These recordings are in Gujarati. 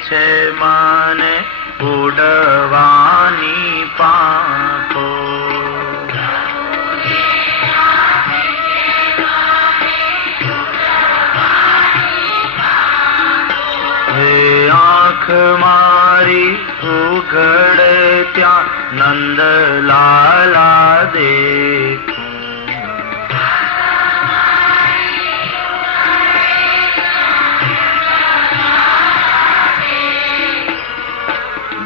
છે મને ઉડવાની પાંખો. હે આંખ મારી ઉઘડે ત્યાં નંદલાલા દેખું.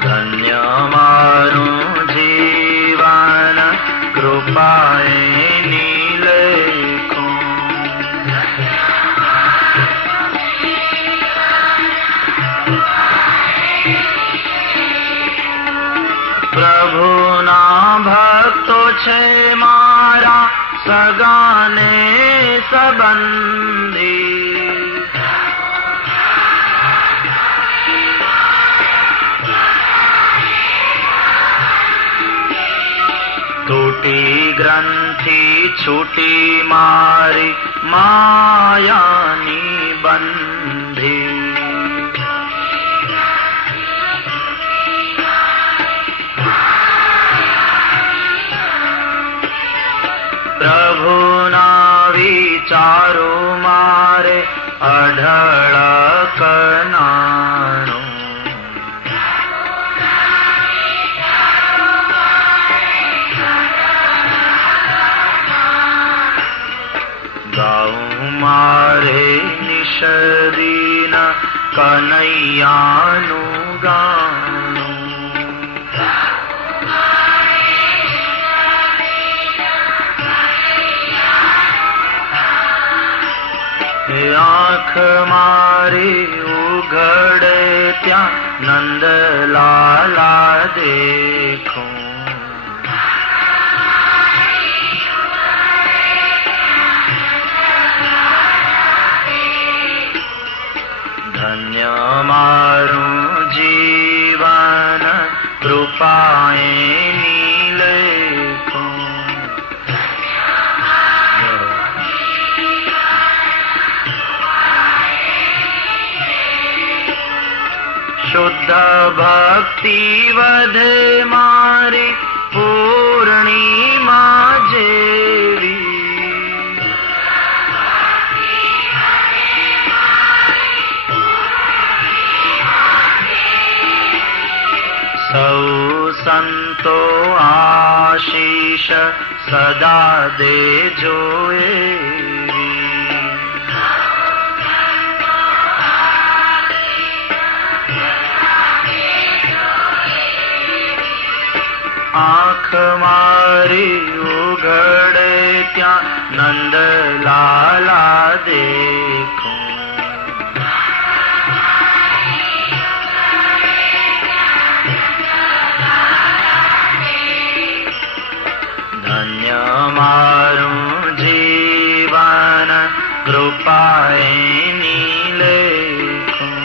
ધન્ય મારું જીવન કૃપાએ નીલેખું. પ્રભુના ભક્તો છે મારા સગાને સંબંધી. તૂટી ગ્રંથિ છૂટી મારી માયાની બંધી. પ્રભુના વિચારો મારે અઢળક નાણું. ગાઉં મારે નિષદીન કનૈયાનું ગાણું. આંખ મારી ઉઘડે ત્યાં નંદલાલા દેખું. ધન્ય મારું જીવન કૃપાએ નીલેખું. શુદ્ધ ભક્તિ વધે મારી પૂર્ણિમા જેવી. સૌ સંતો આશીષ સદા દેજો એવી. આંખ મારી ઉઘડે ત્યાં નંદલાલા દેખું. ધન્ય મારું જીવન કૃપાએ નીલેખું.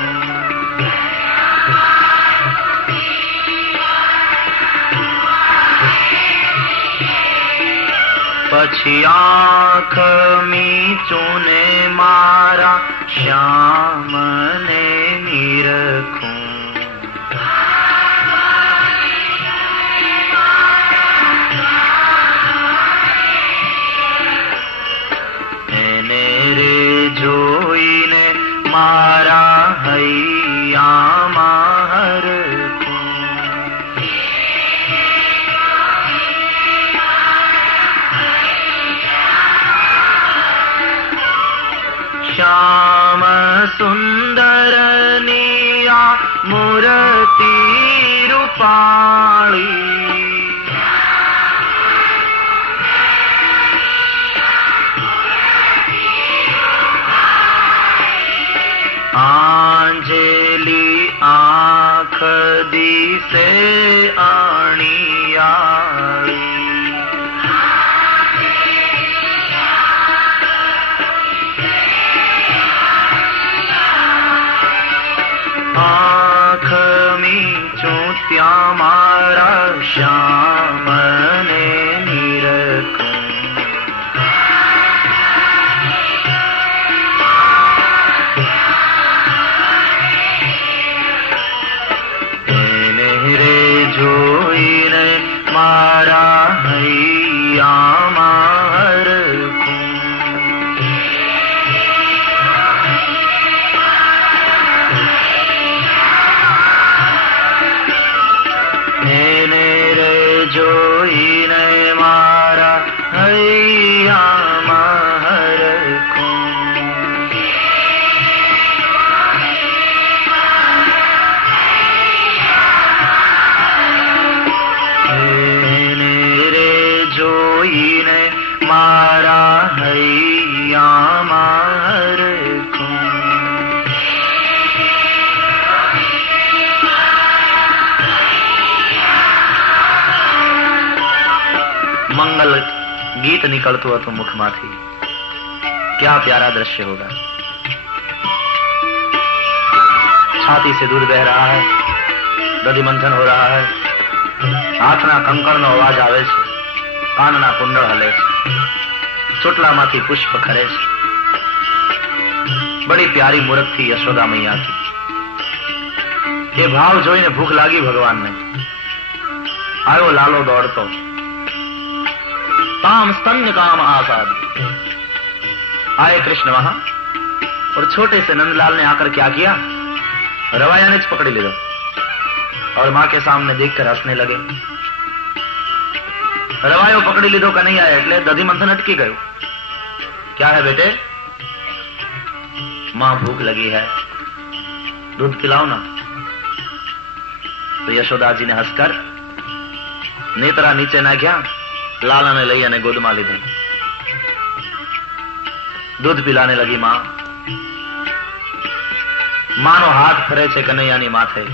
પછી આંખ મીચું ને મારા શ્યામને નિરખું. એને રે જોઈને મારા હૈયામાં હરખું. શ્યામ સુંદરની આ મૂર્તિ રૂપાળી. આંજેલી આંખ દિશે આણિયાળી. આંખ મીચું ત્યાં મારા શ્યામને નિરખું. मंगल गीत निकलतुं हतुं मुखमांथी। क्या प्यारा दृश्य होगा। छाती से दूध बह रहा है, दधि मंथन हो रहा है, हाथना कंकड़नो अवाज आवे छे, कानना कुंडल हले छे, ચોટલામાંથી પુષ્પ ખરે છે। बड़ी प्यारी मूर्त थी यशोदा मैया की। ये भाव જોઈને ભૂખ લાગી ભગવાનને। आयो लालो दौड़तो, काम स्तन्य काम आसाद। आए कृष्ण वहां और छोटे से नंदलाल ने आकर क्या किया, रवाया ने पकड़ी लीधो और मां के सामने देखकर हंसने लगे। रवायो पकड़ी लीधो कन्हैया એટલે દધી મંથન અટકી ગયું। क्या है बेटे? मां भूख लगी है, दूध पिलाओ ना। तो यशोदा जी ने हंसकर नेत्रा नीचे नाख्या, लाला ने लई अने गोदमां लीधो। दूध पिलाने लगी मां। मानो हाथ फरे छे कन्हैयानी माथे।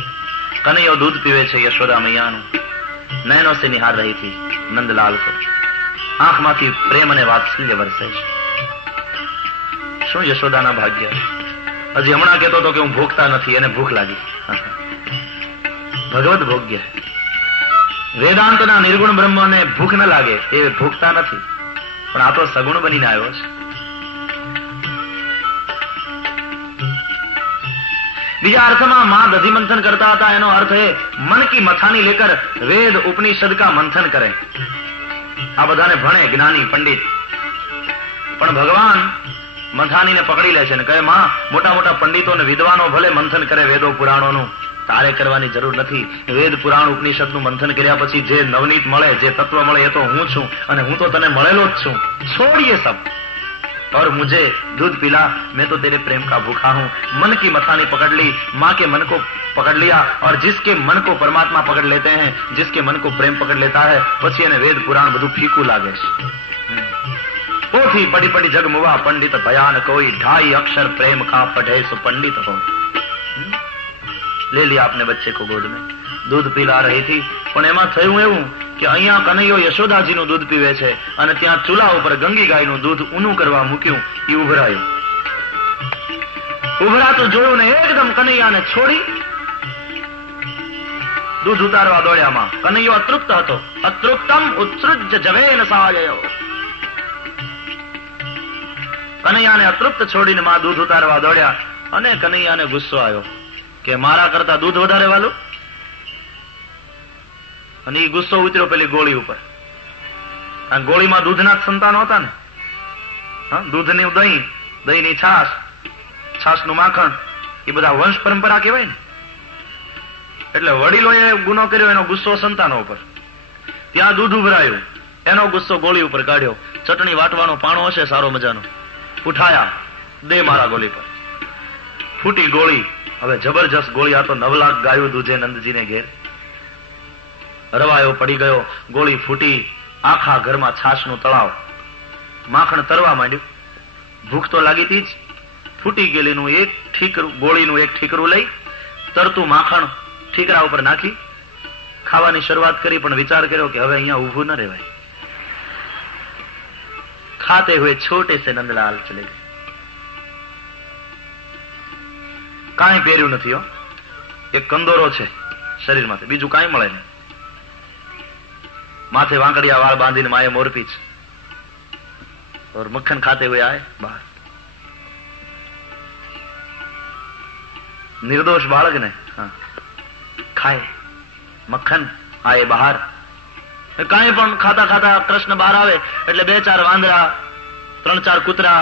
कन्हैयो दूध पीवे छे यशोदा मैयानुं। नैनो से निहार रही थी नंदलाल को। आंखमांथी प्रेम अने वात्सल्य वरसे छे। શું યશોદાના ભાગ્ય। હજી હમણાં કહેતો હતો કે હું ભૂખતા નથી, એને ભૂખ લાગી। ભગવત ભોગ્ય। વેદાંતના નિર્ગુણ બ્રહ્મને ભૂખ ન લાગે એ ભૂખતા નથી, પણ આ તો સગુણ બનીને આવ્યો છે। બીજા અર્થમાં માં દધી મંથન કરતા હતા, એનો અર્થ એ મન કી મથાની લેકર વેદ ઉપનિષદ કા મંથન કરે। આ બધાને ભણે જ્ઞાની પંડિત, પણ ભગવાન મંથાની ને પકડી લે છે ને કહે, માં મોટા મોટા પંડિતો ને વિદ્વાનો ભલે મંથન કરે વેદો પુરાણોનું, તારે કરવાની જરૂર નથી। વેદ પુરાણ ઉપનિષદ નું મંથન કર્યા પછી જે નવનીત મળે, જે તત્વ મળે એ તો હું છું, અને હું તો તને મળેલો જ છું। છોડ ये सब और मुझे दूध पिला, मैं तो तेरे प्रेम का भूखा हूं। मन की मथानी पकड़ ली, माँ के मन को पकड़ लिया, और जिसके मन को परमात्मा पकड़ लेते हैं, जिसके मन को प्रेम पकड़ लेता है, પછી એને વેદ પુરાણ બધું ફીકું લાગે છે। पोथी पढ़ी पढ़ी जग मुवा, पंडित बयान कोई, 2.5 अक्षर प्रेम का पढ़े सो पंडित हो। ले लिया अपने बच्चे को गोद में, दूध पीला रही थी, पण एमां थयुं एवुं કે અહીંયા કનૈયો યશોદાજીનું દૂધ પીવે છે અને ત્યાં ચૂલા ઉપર ગંગી ગાયનું દૂધ ઊનું કરવા મૂક્યું। એ ઉભરાયું। ઉભરાતું જોયું ને એકદમ કનૈયાને છોડી દૂધ ઉતારવા દોડ્યા માં। કનૈયો અતૃપ્ત હતો। અતૃપ્તમ ઉત્સૃજ્ય જવેન સાયયો। કનૈયાને અતૃપ્ત છોડીને માં દૂધ ઉતારવા દોડ્યા અને કનૈયાને ગુસ્સો આવ્યો કે મારા કરતા દૂધ વધારે વાલું। અને એ ગુસ્સો ઉતર્યો પેલી ગોળી ઉપર। આ ગોળીમાં દૂધના જ સંતાનો હતા ને। દૂધનું દહીં, દહીંની છાશ, છાશનું માખણ, એ બધા વંશ પરંપરા કહેવાય ને। એટલે વડીલોએ ગુનો કર્યો, એનો ગુસ્સો સંતાનો ઉપર। ત્યાં દૂધ ઉભરાયું, એનો ગુસ્સો ગોળી ઉપર કાઢ્યો। ચટણી વાટવાનો પાણો હશે સારો મજાનો, ઉઠાયા, દે મારા ગોળી પર। ફૂટી ગોળી। હવે જબરજસ્ત ગોળી। આ તો 9 લાખ ગાયું દૂધે નંદજીને ઘેર। રવાયો પડી ગયો, ગોળી ફૂટી, આખા ઘરમાં છાશનું તળાવ, માખણ તરવા માંડ્યું। ભૂખ તો લાગી હતી જ। ફૂટી ગયેલીનું એક ઠીકરું, ગોળીનું એક ઠીકરું લઈ તરતું માખણ ઠીકરા ઉપર નાખી ખાવાની શરૂઆત કરી, પણ વિચાર કર્યો કે હવે અહીંયા ઊભું ન રહેવાય। खाते हुए छोटे से नंदलाल चले गए। काई પહેર્યું નથી હો, એક કંદોરો છે શરીરમાંથી, બીજું કાઈ મળે નહીં। माथे वांकड़िया वाल बांधी माए मोरपीच और मक्खन खाते हुए आए बाहर। निर्दोष बालक ने खाए मक्खन, आए बाहर। काई पण खाता खाता कृष्ण बहार आवे એટલે 2-4 વાંદરા, 3-4 કૂતરા,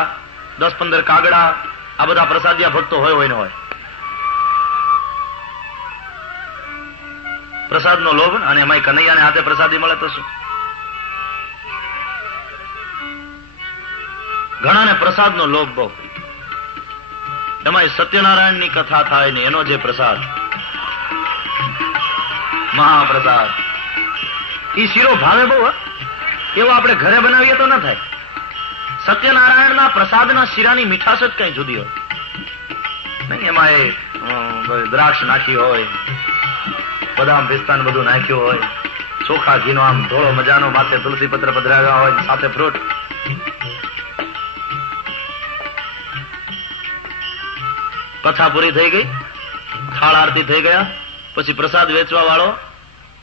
10-15 કાગડા, આ બધા પ્રસાદિયા ભક્તો હોય ને હોય। પ્રસાદનો લોભ, અને એમાં કનૈયાને હાથે પ્રસાદી મળે તો શું। ઘણાને પ્રસાદનો લોભ બહુ। એમાં સત્યનારાયણની કથા થાય ને એનો જે પ્રસાદ, મહાપ્રસાદ, એ શીરો ભાવે બહુ। એવો આપણે ઘરે બનાવીએ તો ન થાય। સત્યનારાયણના પ્રસાદના શીરાની મીઠાશ જ કઈ જુદી હોય નહીં। એમાં એ દ્રાક્ષ નાખી હોય, બદામ પિસ્તા બધું નાખ્યું હોય, ચોખા ઘીનો આમ ધોળો મજાનો, માથે તુલસી પત્ર પધરાવ્યા હોય, સાથે ફ્રૂટ. કથા પૂરી થઈ ગઈ, થાળ આરતી થઈ ગયા. પછી પ્રસાદ વેચવા વાળો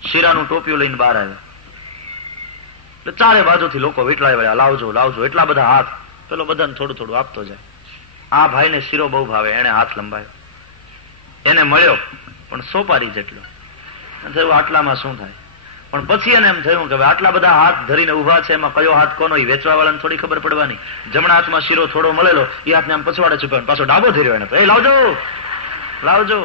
શીરાનું ટોપિયું લઈને બહાર આવ્યો. એટલે ચારે બાજુથી લોકો વીટળાઈ વળ્યા, લાવજો લાવજો, એટલા બધા હાથ. પેલો બધાને થોડું થોડું આપતો જાય. આ ભાઈને શીરો બહુ ભાવે, એને હાથ લંબાયો, એને મળ્યો પણ સોપારી જેટલો. થયું આટલામાં શું થાય? પણ પછી એને એમ થયું કે આટલા બધા હાથ ધરીને ઉભા છે, એમાં કયો હાથ કોનો, એ વેચવા વાળાને થોડી ખબર પડવાની. જમણા હાથમાં શીરો થોડો મળેલો, એ હાથને આમ પછવાડે છુપાવ્યો, પાછો ડાબો ધર્યો એને, એ લાવજો લાવજો.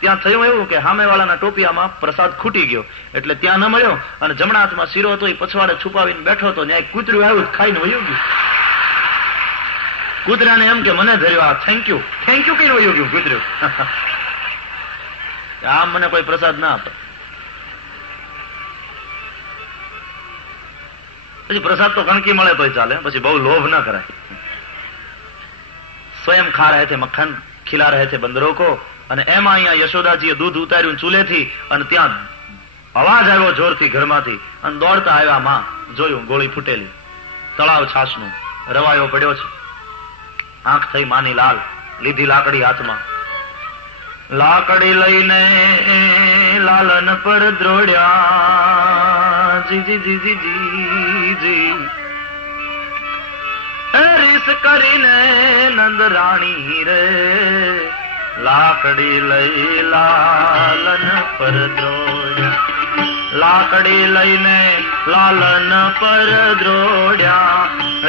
ત્યાં થયું એવું કે સામેવાળાના ટોપિયામાં પ્રસાદ ખૂટી ગયો, એટલે ત્યાં ન મળ્યો, અને જમણા હાથમાં શીરો હતો એ પછવાડે છુપાવીને બેઠો હતો. ત્યાં કૂતરું આવ્યું, ખાઈને વયું ગયું. કૂતરાને એમ કે મને ધર્યો, આ થેન્ક યુ કઈને વયું ગયું કૂતરું. આમ મને કોઈ પ્રસાદ ના આપે. પછી પ્રસાદ તો કણકી મળે તોય ચાલે, પછી બહુ લોભ ના કરાય. સ્વયં ખા રહે છે મક્ખન, ખીલા રહે છે બંદરો કો. અને એમાં અહીંયા યશોદાજીએ દૂધ ઉતાર્યું ચૂલેથી, અને ત્યાં અવાજ આવ્યો જોરથી ઘરમાંથી, અને દોડતા આવ્યા માં. જોયું ગોળી ફૂટેલી, તળાવ છાશનું, રવાયો પડ્યો છે. આંખ થઈ માની લાલ, લીધી લાકડી હાથમાં. લાકડી લઈને લાલન પર દ્રોડ્યા, જી જી જી જી જી જી. રીસ કરીને નંદ રાણી રે, લાકડી લઈ લાલન પર દ્રોડ્યા. લાકડી લઈને લાલન પર દ્રોડ્યા,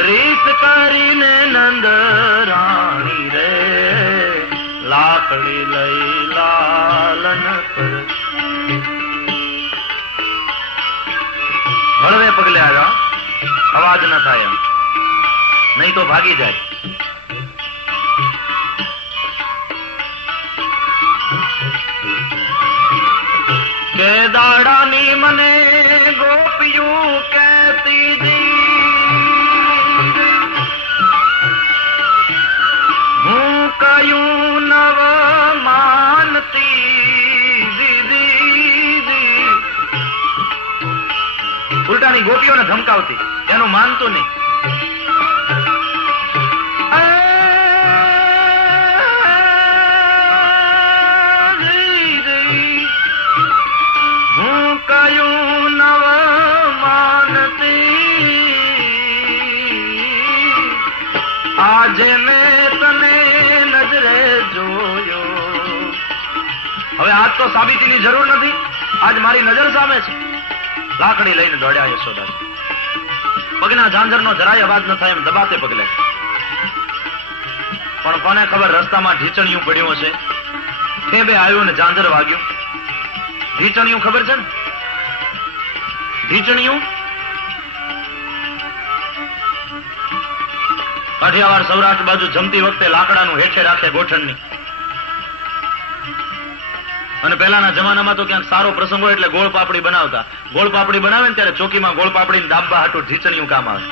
રીસ કરીને નંદ રાણી રે, લાકડી લઈ લાલન પર. હળવે પગલે આવ્યા, અવાજ ન થાય એમ, નહીં તો ભાગી જાય. કે દાડાની મને ગોપિયું કહેતી જી, હું કયું નવ માનતી દીદી. ઉલટાની ગોપીઓને ધમકાવતી, એનું માનતું નહીં. કયું નવ માનતી, આજે મેં તને નજરે જોયો. હવે આજ તો સાબિતીની જરૂર નથી, આજ મારી નજર સામે છે. લાકડી લઈને દોડ્યા યશોદા. પગના ઝાંઝરનો જરાય અવાજ ન થાય એમ દબાતે પગલે. પણ કોને ખબર રસ્તામાં ઢીચણિયું પડ્યું હશે, ઠેબે આવ્યું ને ઝાંઝર વાગ્યું. ઢીચણિયું ખબર છે ને? ઢીચણિયું કાઠિયાવાડ સૌરાષ્ટ્ર બાજુ જમતી વખતે લાકડાનું હેઠે રાખે ગોઠણની. અને પહેલાના જમાનામાં તો ક્યાંક સારો પ્રસંગ હોય એટલે ગોળ પાપડી બનાવતા. ગોળ પાપડી બનાવે ને ત્યારે ચોકીમાં ગોળ પાપડી દાબવા હાટું ઢીચણિયું કામ આવે.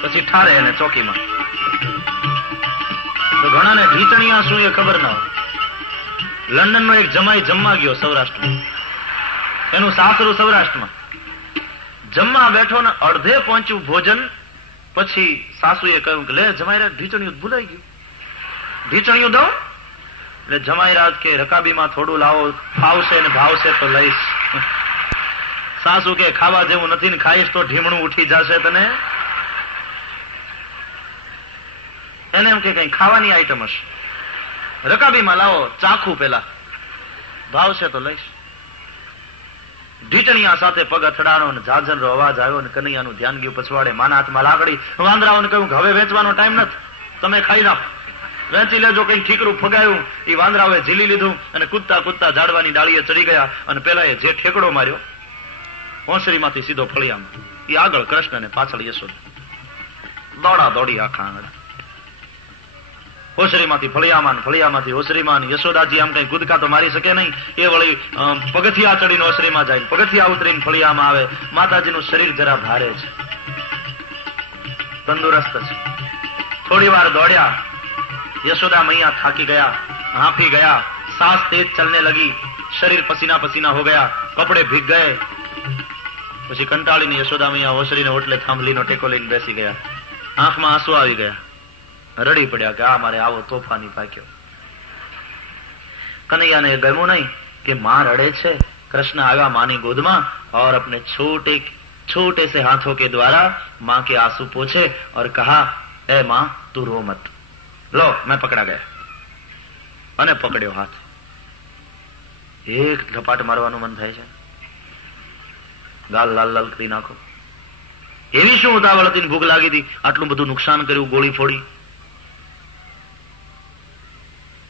પછી ઠારે એને ચોકીમાં. તો ઘણાને ઢીચણિયા શું એ ખબર ના હોય. લંડનનો એક જમાઈ જમવા ગયો સૌરાષ્ટ્રમાં, એનું સાસરું સૌરાષ્ટ્રમાં. જમવા બેઠો ને અડધે પહોંચ્યું ભોજન, પછી સાસુએ કહ્યું કે લે જમાઈ ઢીચણિયું ભૂલાઈ ગયું, ઢીચણિયું દઉં? એટલે જમાઈ રાત કે રકાબીમાં થોડું લાવો, ફાવશે ને ભાવશે તો લઈશ. સાસુ કે ખાવા જેવું નથી ને ખાઈશ તો ઢીમણું ઉઠી જશે તને. એને એમ કે કઈ ખાવાની આઈટમ હશે. રકાબીમાં લાવો, ચાખું પેલા, ભાવશે તો લઈશ. ઢીચણિયા સાથે પગ અથડાણો ને ઝાઝરનો અવાજ આવ્યો ને કનૈયાનું ધ્યાન ગયું પછવાડે. માના હાથમાં લાકડી. વાંદરાઓને કહ્યું કે હવે વેચવાનો ટાઈમ નથી, તમે ખાઈ નાખો, વેચી લેજો. કઈ ઠીકરું ફગાયું, એ વાંદરાઓએ ઝીલી લીધું અને કૂદતા કૂદતા ઝાડવાની ડાળીએ ચડી ગયા. અને પેલા એ જે ઠેકડો માર્યો હોંસરીમાંથી સીધો ફળિયામાં, એ આગળ કૃષ્ણ ને પાછળ યશોદા. દોડા દોડી આખા આંગળા. હોસરીમાંથી ફળિયામાં, ફળિયામાંથી હોસરીમાં. યશોદાજી આમ કઈ કૂદકા તો મારી શકે નહીં, એ વળી પગથિયા ચડીને હોસરીમાં જાય, પગથિયા ઉતરીને ફળિયામાં આવે. માતાજીનું શરીર જરા ભારે છે, તંદુરસ્ત છે. થોડી વાર દોડ્યા, યશોદા મૈયા થાકી ગયા, હાંફી ગયા, सांस तेज चलने लगी, शरीर पसीना पसीना हो गया, कपड़े भीग गए, પછી કંટાળીને યશોદામૈયા ઓસરીને ઓટલે થાંભલીનો ટેકો લઈને બેસી ગયા. આંખમાં આંસુ આવી ગયા, રડી પડ્યા કે આ મારે આવો તોફાની પાક્યો. કનૈયાને ગમ્યું નહીં કે માં રડે છે. कृष्ण आया मां की गोद में और अपने छोटे छोटे से हाथों के द्वारा मां के आंसू पोंछे और कहा, ए मां तू रो मत. लो मैं पकड़ा गया અને પકડ્યો હાથ. એક ઝપાટ મારવાનું મન થાય છે, ગાલ લાલ લાલ કરી નાખો. એવી શું ઉતાવળ હતી, ભૂખ લાગી હતી, આટલું બધું નુકસાન કર્યું, ગોળી ફોડી.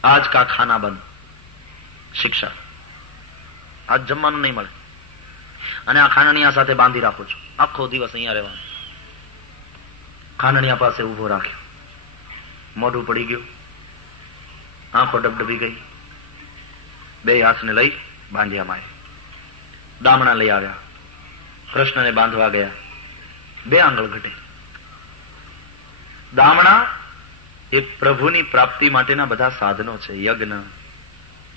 આજ કા ખાના બંધ, શિક્ષા. આજ જમવાનું નહીં મળે અને આ ખાનણિયા સાથે બાંધી રાખો છો, આખો દિવસ અહીંયા રહેવાનું. ખાનણિયા પાસે ઉભો રાખ્યો, મોઢું પડી ગયું, આંખો ડબડબી ગઈ. બે હાથને લઈ બાંધ્યા માએ. દામણા લઈ આવ્યા, કૃષ્ણને બાંધવા ગયા. 2 આંગળ ઘટે. દામણા એ પ્રભુની પ્રાપ્તિ માટેના બધા સાધનો છે. યજ્ઞ,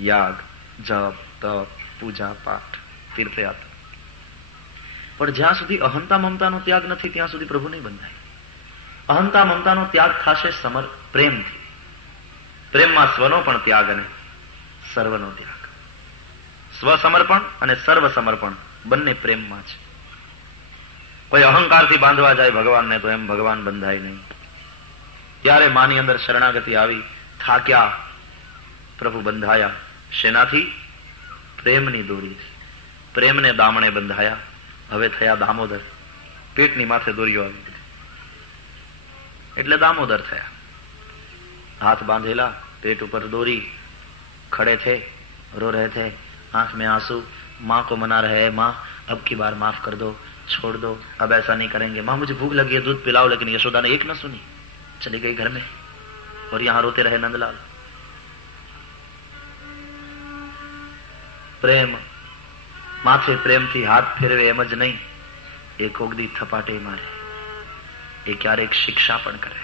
યાગ, જપ, તપ, પૂજા પાઠ, તીર્થયાત્રા. પણ જ્યાં સુધી અહંતા મમતાનો ત્યાગ નથી ત્યાં સુધી પ્રભુ નહીં બંધાય. અહંતા મમતાનો ત્યાગ થશે પ્રેમથી. પ્રેમમાં સ્વનો પણ ત્યાગ અને સર્વનો ત્યાગ. સ્વસમર્પણ અને સર્વ સમર્પણ બંને પ્રેમમાં છે. કોઈ અહંકારથી બાંધવા જાય ભગવાનને તો એમ ભગવાન બંધાય નહીં. ત્યારે માની અંદર શરણાગતિ આવી, થાક્યા, પ્રભુ બંધાયા. શેનાથી? પ્રેમની દોરીથી. પ્રેમને દામણે બંધાયા. હવે થયા દામોદર. પેટની માથે દોરીઓ આવી એટલે દામોદર થયા. हाथ बांधेला, पेट ऊपर डोरी, खड़े थे, रो रहे थे, आंख में आंसू. माँ को मना रहे हैं, माँ अब की बार माफ कर दो, छोड़ दो, अब ऐसा नहीं करेंगे. माँ मुझे भूख लगी है, दूध पिलाओ. लेकिन यशोदा ने एक न सुनी, चली गई घर में और यहाँ रोते रहे नंदलाल. प्रेम माथे प्रेम थी हाथ फेरवे एम ज नहीं, एक ओगदी थपाटे मारे, એ ક્યારેક શિક્ષા પણ કરે.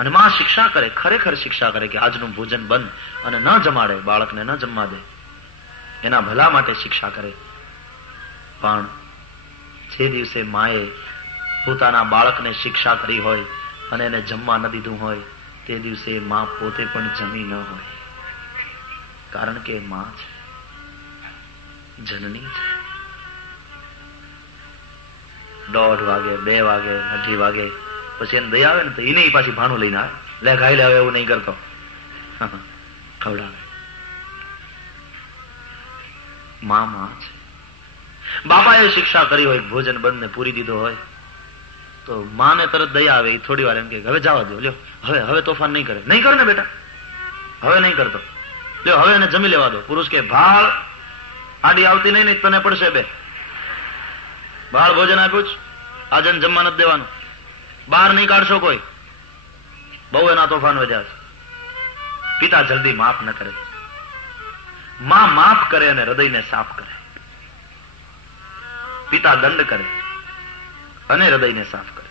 અને માં શિક્ષા કરે, ખરેખર શિક્ષા કરે કે આજનું ભોજન બંધ અને ન જમાડે, બાળકને ન જમવા દે, એના ભલા માટે શિક્ષા કરે. પણ જે દિવસે માએ પોતાના બાળકને શિક્ષા કરી હોય અને એને જમવા ન દીધું હોય તે દિવસે માં પોતે પણ જમી ન હોય. કારણ કે માં છે, જનની છે. 1:30 વાગે, 2 વાગે, 2:30 વાગે પછી એને દયા આવે ને તો એને પાછી ભાણું લઈને આવે. લે ખાઈ લે, એવું નહીં કરતો, ખવડાવે. માં છે. બાપાએ શિક્ષા કરી હોય, ભોજન બંધ ને પૂરી દીધો હોય તો માને તરત દયા આવે. થોડી વાર એમ કે હવે જવા દો, લ્યો હવે તોફાન નહીં કરે. નહીં કરે ને બેટા, હવે નહીં કરતો, લ્યો હવે એને જમી લેવા દો. પુરુષ કે ભાળ આડી આવતી નહીં ને તને પડશે બે. ભાળ ભોજન આપ્યું જ, આજે જમવા નથી દેવાનું, બહાર નહીં કાઢશો કોઈ. બહુ એના તોફાન વધ્યા છે. પિતા જલ્દી માફ ન કરે. માં માફ કરે અને હૃદયને સાફ કરે. પિતા દંડ કરે અને હૃદયને સાફ કરે.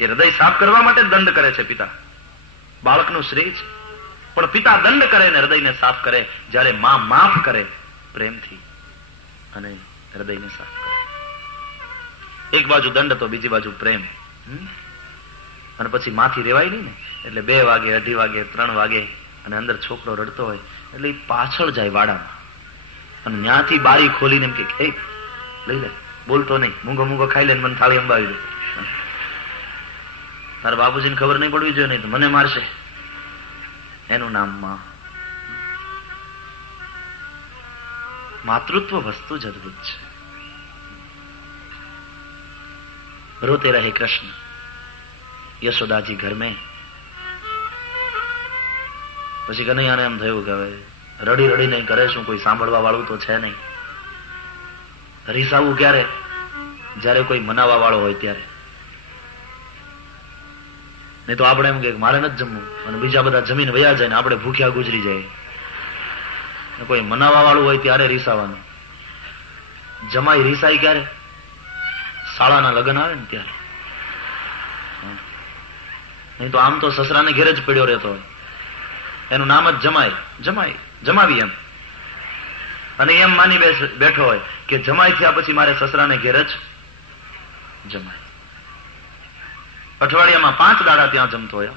એ હૃદય સાફ કરવા માટે દંડ કરે છે પિતા, બાળકનું શ્રેય છે. પણ પિતા દંડ કરે અને હૃદયને સાફ કરે, જ્યારે માં માફ કરે પ્રેમથી અને હૃદયને સાફ કરે. એક બાજુ દંડ તો બીજી બાજુ પ્રેમ. અને પછી માથી રેવાય નહીં ને, એટલે 2 વાગે, 2:30 વાગે, 3 વાગે અને અંદર છોકરો રડતો હોય એટલે પાછળ જાય વાડામાં અને ત્યાંથી બારી ખોલીને એમ કે લઈ લે, બોલતો નહીં, મૂંગો ખાઈ લે, મને થાળી અંબાવી દે. તારા બાપુજીને ખબર નહીં પડવી જોઈએ, નહીં તો મને મારશે. એનું નામ માં. मातृत्व वस्तु ज अद्भुत है. रोते रहे कृष्ण. यशोदा जी घर में. પછી કનૈયાને એમ થયું કે હવે રડી રડી નહીં કરે શું, કોઈ સાંભળવા વાળું તો છે નહીં. રીસાવું ક્યારે? જયારે કોઈ મનાવવા વાળો હોય ત્યારે. નહીં તો આપણે એમ કે મારે નથી જમવું અને બીજા બધા જમીન વયા જાય ને આપણે ભૂખ્યા ગુજરી જાય. કોઈ મનાવવા વાળું હોય ત્યારે રીસાવાનું. જમાઈ રીસાય ક્યારે? શાળાના લગ્ન આવે ને ત્યારે. નહીં તો આમ તો સસરાને ઘેર જ પડ્યો રહેતો હોય, એનું નામ જ જમાવી એમ. અને એમ માની બેઠો હોય કે જમાઈ થયા પછી મારે સસરાને ઘેર જ જમાય. અઠવાડિયામાં 5 દાડા ત્યાં જમતો હોય,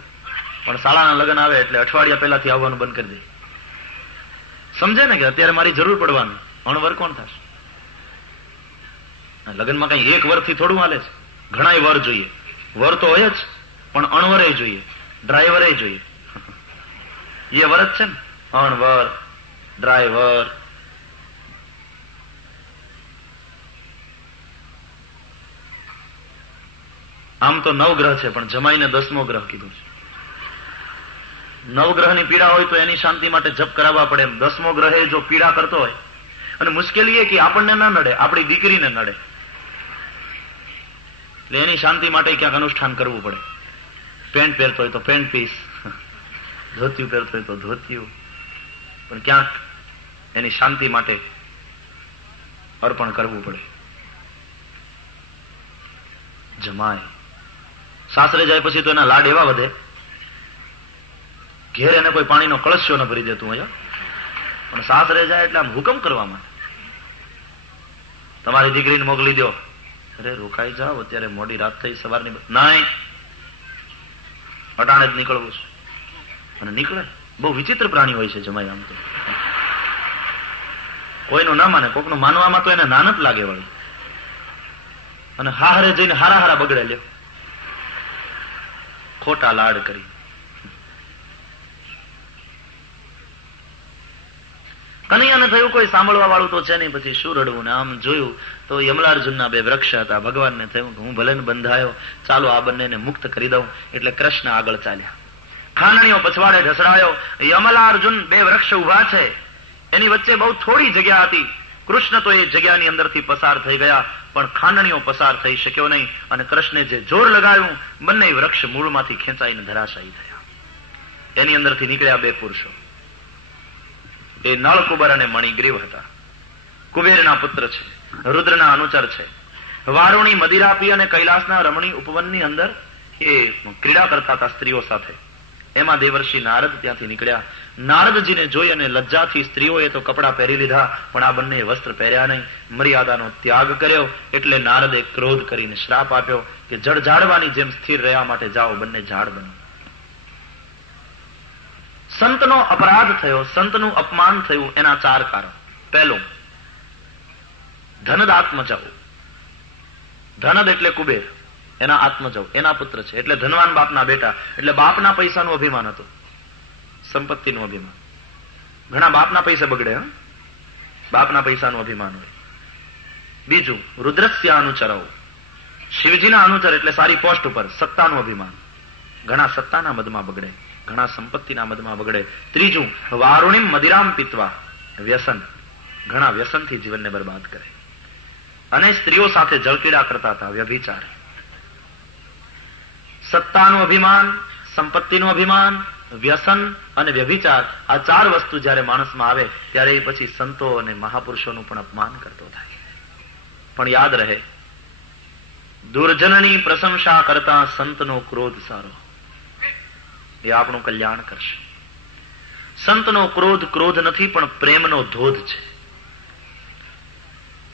પણ શાળાના લગ્ન આવે એટલે અઠવાડિયા પહેલાથી આવવાનું બંધ કરી દે. સમજે ને કે અત્યારે મારી જરૂર પડવાની, અણવર કોણ થશે? લગ્નમાં કઈ એક વરથી થોડું હાલે છે, ઘણા વર જોઈએ. વર તો હોય જ, પણ અણવરે જોઈએ, ડ્રાઈવરે જોઈએ. એ વર જ છે ને, અણવર, ડ્રાઈવર. આમ તો 9 ગ્રહ છે, પણ જમાઈને 10મો ગ્રહ કીધું છે. 9 ગ્રહની પીડા હોય તો એની શાંતિ માટે જપ કરાવવા પડે. 10મો ગ્રહે જો પીડા કરતો હોય, અને મુશ્કેલી એ કે આપણને ના નડે, આપણી દીકરીને નડે, એટલે એની શાંતિ માટે ક્યાંક અનુષ્ઠાન કરવું પડે. પેન્ટ પહેરતો હોય તો પેન્ટ પીસ, ધોતિયું પહેરતો હોય તો ધોતિયું, પણ ક્યાંક એની શાંતિ માટે અર્પણ કરવું પડે. જમાય સાસરે જાય પછી તો એના લાડ એવા વધે, ઘેર એને કોઈ પાણીનો કળશો ન ભરી દેતું હોય, પણ સાસરે જાય એટલે આમ હુકમ કરવામાં, તમારી દીકરીને મોકલી દો. અરે રોકાઈ જાઓ, અત્યારે મોડી રાત થઈ, સવારની નહીં, અટાણે જ નીકળવું છે. અને નીકળે. બહુ વિચિત્ર પ્રાણી હોય છે જમાઈ. આમ તો કોઈનું ના માને, કોકનું માનવામાં તો એને નાનત લાગે વળી, અને હારે જઈને હારા બગડે લ્યો, ખોટા લાડ કરી. કનૈયાને થયું કોઈ સાંભળવા વાળું તો છે નહીં, પછી શું રડવું ને. આમ જોયું તો યમલાર્જુનના 2 વૃક્ષ હતા. ભગવાનને થયું કે હું ભલે બંધાયો, ચાલો આ બંનેને મુક્ત કરી દઉં. એટલે કૃષ્ણ આગળ ચાલ્યા, ખાંડણીઓ પછવાડે ઢસડાયો. યમલાર્જુન 2 વૃક્ષ ઉભા છે, એની વચ્ચે બહુ થોડી જગ્યા હતી. કૃષ્ણ તો એ જગ્યાની અંદરથી પસાર થઈ ગયા, પણ ખાંડણીઓ પસાર થઈ શક્યો નહીં. અને કૃષ્ણે જે જોર લગાવ્યું, બંને વૃક્ષ મૂળમાંથી ખેંચાઈને ધરાશાયી થયા. એની અંદરથી નીકળ્યા 2 પુરુષો. એ નળ, કુબર અને મણિગ્રીવ હતા. કુબેરના પુત્ર છે, રુદ્રના અનુચર છે. વારુણી, મદિરાપી અને કૈલાસના રમણી ઉપવનની અંદર એ ક્રીડા કરતા હતા સ્ત્રીઓ સાથે. એમાં દેવર્ષિ નારદ ત્યાંથી નીકળ્યા. નારદજીને જોઈ અને લજ્જાથી સ્ત્રીઓએ તો કપડા પહેરી લીધા, પણ આ બંને વસ્ત્ર પહેર્યા નહીં, મર્યાદાનો ત્યાગ કર્યો. એટલે નારદે ક્રોધ કરીને શ્રાપ આપ્યો કે જળ ઝાડવાની જેમ સ્થિર રહ્યા માટે જાઓ, બંને ઝાડ બનો. સંતનો અપરાધ થયો, સંતનું અપમાન થયું. એના 4 કારણ. પહેલું, ધનદ આત્મજવ. ધનદ એટલે કુબેર, એના આત્મજવ, એના પુત્ર છે, એટલે ધનવાન બાપના બેટા. એટલે બાપના પૈસાનું અભિમાન હતું, સંપત્તિનું અભિમાન. ઘણા બાપના પૈસા બગડે, બાપના પૈસાનું અભિમાન હોય. બીજું, રુદ્રસ્ય અનુચરવ. શિવજીના અનુચર એટલે સારી પોસ્ટ ઉપર, સત્તાનું અભિમાન. ઘણા સત્તાના મદમાં બગડે, ઘણા સંપત્તિના મદમાં બગડે. ત્રીજું, વારુણીમ મદિરામ પીત્વા. વ્યસન, ઘણા વ્યસનથી જીવનને બરબાદ કરે. અને સ્ત્રીઓ સાથે જળક્રીડા કરતા હતા, વ્યભિચાર. સત્તાનું અભિમાન, સંપત્તિનું અભિમાન, વ્યસન અને વ્યભિચાર, આ 4 વસ્તુ જયારે માણસમાં આવે ત્યારે એ પછી સંતો અને મહાપુરુષોનું પણ અપમાન કરતો થાય. પણ યાદ રહે, દુર્જનની પ્રશંસા કરતા સંતનો ક્રોધ સારો, એ આપણું કલ્યાણ કરશે. સંતનો ક્રોધ નથી, પણ પ્રેમનો ધોધ છે.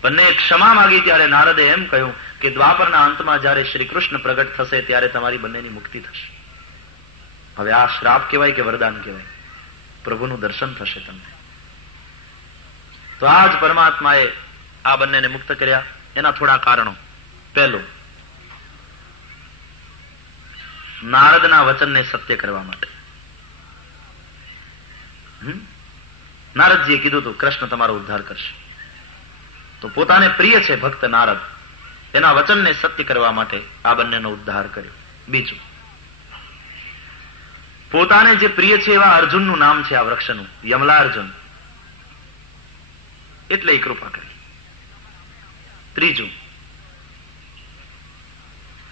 બંને ક્ષમા માંગી ત્યારે નારદે એમ કહ્યું કે દ્વાપરના અંતમાં જયારે શ્રી કૃષ્ણ પ્રગટ થશે ત્યારે તમારી બંનેની મુક્તિ થશે. હવે આ શ્રાપ કહેવાય કે વરદાન કહેવાય? પ્રભુનું દર્શન થશે તમને. તો આ જ પરમાત્માએ આ બંનેને મુક્ત કર્યા. એના થોડા કારણો. પહેલું, નારદના વચનને સત્ય કરવા માટે. નારદજીએ કીધું હતું કૃષ્ણ તમારો ઉદ્ધાર કરશે, તો પોતાને પ્રિય છે ભક્ત નારદ, એના વચનને સત્ય કરવા માટે આ બંનેનો ઉદ્ધાર કર્યો. બીજું, પોતાને જે પ્રિય છે એવા અર્જુનનું નામ છે આ વૃક્ષનું, યમલાર્જુન, એટલે એ કૃપા કરી. ત્રીજું,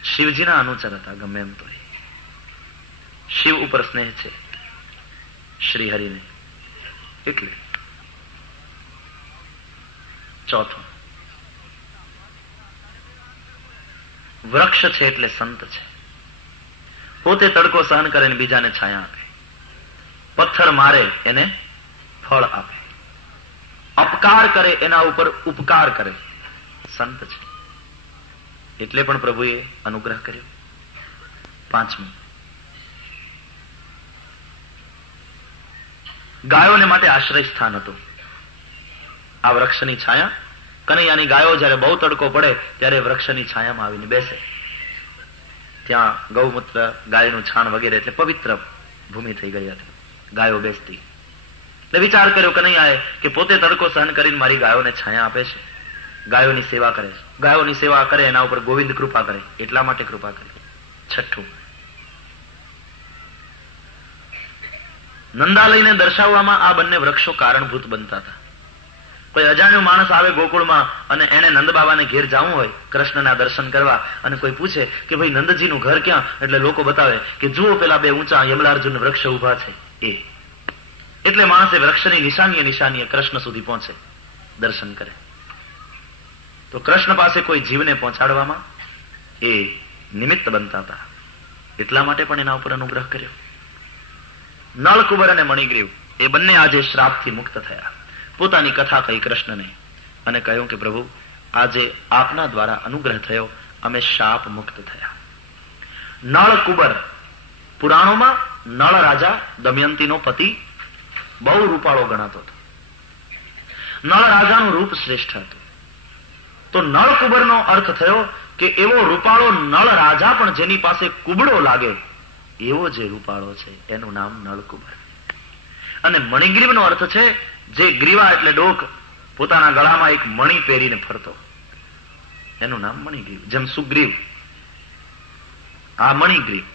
શિવજીના અનુચર હતા ગમે એમ તો, શિવ ઉપર સ્નેહ છે શ્રી હરિને એટલે. ચોથું, વૃક્ષ છે એટલે સંત છે. પોતે તડકો સહન કરે ને બીજાને છાયા આપે, પથ્થર મારે એને ફળ આપે, અપકાર કરે એના ઉપર ઉપકાર કરે સંત છે. એટલે પણ પ્રભુએ અનુગ્રહ કર્યો. પાંચમું, ગાયોને માટે આશ્રય સ્થાન હતું. આ વૃક્ષની છાયા, કનૈયાની ગાયો જયારે બહુ તડકો પડે ત્યારે વૃક્ષની છાયામાં આવીને બેસે. ત્યાં ગૌમૂત્ર, ગાયનું છાણ વગેરે, એટલે પવિત્ર ભૂમિ થઈ ગઈ હતી. ગાયો બેસતી. એટલે વિચાર કર્યો કનૈયાએ કે પોતે તડકો સહન કરીને મારી ગાયોને છાયા આપે છે, ગાયોની સેવા કરે છે. ગાયોની સેવા કરે એના ઉપર ગોવિંદ કૃપા કરે, એટલા માટે કૃપા કરી. છઠ્ઠું, નંદાલયને દર્શાવવામાં આ બંને વૃક્ષો કારણભૂત બનતા હતા. કોઈ અજાણ્યો માણસ આવે ગોકુળમાં અને એને નંદ બાબાને ઘેર જવું હોય કૃષ્ણના દર્શન કરવા, અને કોઈ પૂછે કે ભાઈ નંદજીનું ઘર ક્યાં, એટલે લોકો બતાવે કે જુઓ પેલા બે ઊંચા યમલાર્જુન વૃક્ષ ઉભા છે એ. એટલે માણસે વૃક્ષની નિશાનીએ કૃષ્ણ સુધી પહોંચે, દર્શન કરે. તો કૃષ્ણ પાસે કોઈ જીવને પહોંચાડવામાં એ નિમિત્ત બનતા હતા. એટલા માટે પણ એના ઉપર અનુગ્રહ કર્યો. નળકુબર અને મણિગ્રીવ એ બંને આજે શ્રાપથી મુક્ત થયા. પોતાની કથા કહી કૃષ્ણને અને કહ્યું કે પ્રભુ, આજે આપના દ્વારા અનુગ્રહ થયો, અમે શાપ મુક્ત થયા. નળકુબર પુરાણોમાં નળ રાજા દમયંતીનો પતિ બહુ રૂપાળો ગણાતો હતો. નળ રાજાનું રૂપ શ્રેષ્ઠ હતું. તો નળકુબરનો અર્થ થયો કે એવો રૂપાળો નળ રાજા પણ જેની પાસે કુબડો લાગે એવો જે રૂપાળો છે એનું નામ નળકુબર. અને મણિગ્રીવનો અર્થ છે જે ગ્રીવા એટલે ડોક, પોતાના ગળામાં એક મણિ પહેરીને ફરતો, એનું નામ મણિગ્રીવ. જેમ સુગ્રીવ, આ મણિગ્રીવ.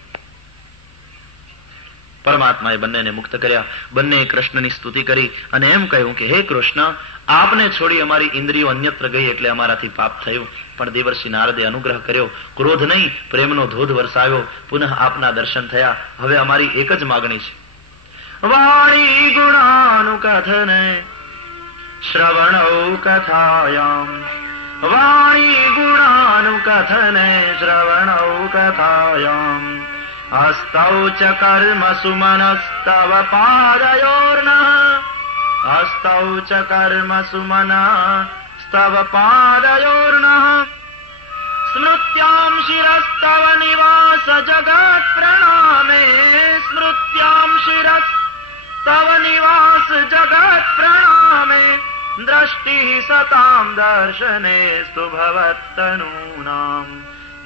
પરમાત્માએ બંનેને મુક્ત કર્યા. બંને કૃષ્ણની સ્તુતિ કરી અને એમ કહ્યું કે હે કૃષ્ણ, આપને છોડી અમારી ઇન્દ્રિયો અન્યત્ર ગઈ એટલે અમારાથી પાપ થયું, પણ દેવર્ષિ નારદે અનુગ્રહ કર્યો, ક્રોધ નહીં પ્રેમનો ધોધ વરસાવ્યો, પુનઃ આપના દર્શન થયા. હવે અમારી એક જ માગણી છે. વાણી ગુણાનુકથને શ્રવણૌ કથાયામ, વાણી ગુણાનુકથને શ્રવણૌ કથાયામ, હસ્તૌ ચ કર્મ સુમનસ્તવ પાદયોર્નઃ, હસ્તૌ ચ કર્મ સુમનસ્તવ પાદયોર્નઃ, સ્મૃત્યામ શિરસ્તવ નિવાસ જગત પ્રણામે, સ્મૃત્યામ શિરસ્તવ નિવાસ જગત પ્રણામે, દ્રષ્ટિ સતામ દર્શનેસ્તુ ભવત્તનૂનામ,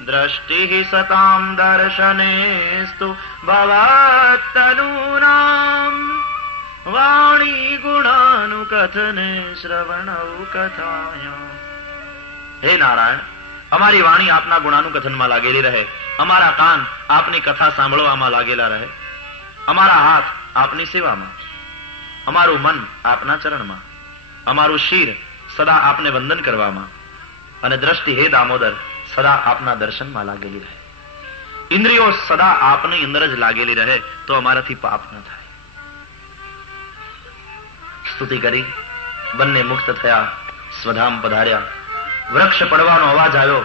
દ્રષ્ટિ સતામ દર્શનેસ્તુ ભવત્તનૂનામ, વાણી ગુણાનુકથને શ્રવણૌ કથાયામ. હે નારાયણ, અમારી વાણી આપના ગુણાનુકથનમાં લાગેલી રહે, અમારા કાન આપની કથા સાંભળવામાં લાગેલા રહે, અમારા હાથ આપની સેવામાં, અમારું મન આપના ચરણમાં, અમારું શિર સદા આપને વંદન કરવામાં, અને દ્રષ્ટિ હે દામોદર સદા આપના દર્શનમાં લાગેલી રહે. ઇન્દ્રિયો સદા આપની અંદર જ લાગેલી રહે તો અમારાથી પાપ ન થાય. સ્તુતિ કરી બંને મુક્ત થયા, સ્વધામ પધાર્યા. વૃક્ષ પડવાનો અવાજ આવ્યો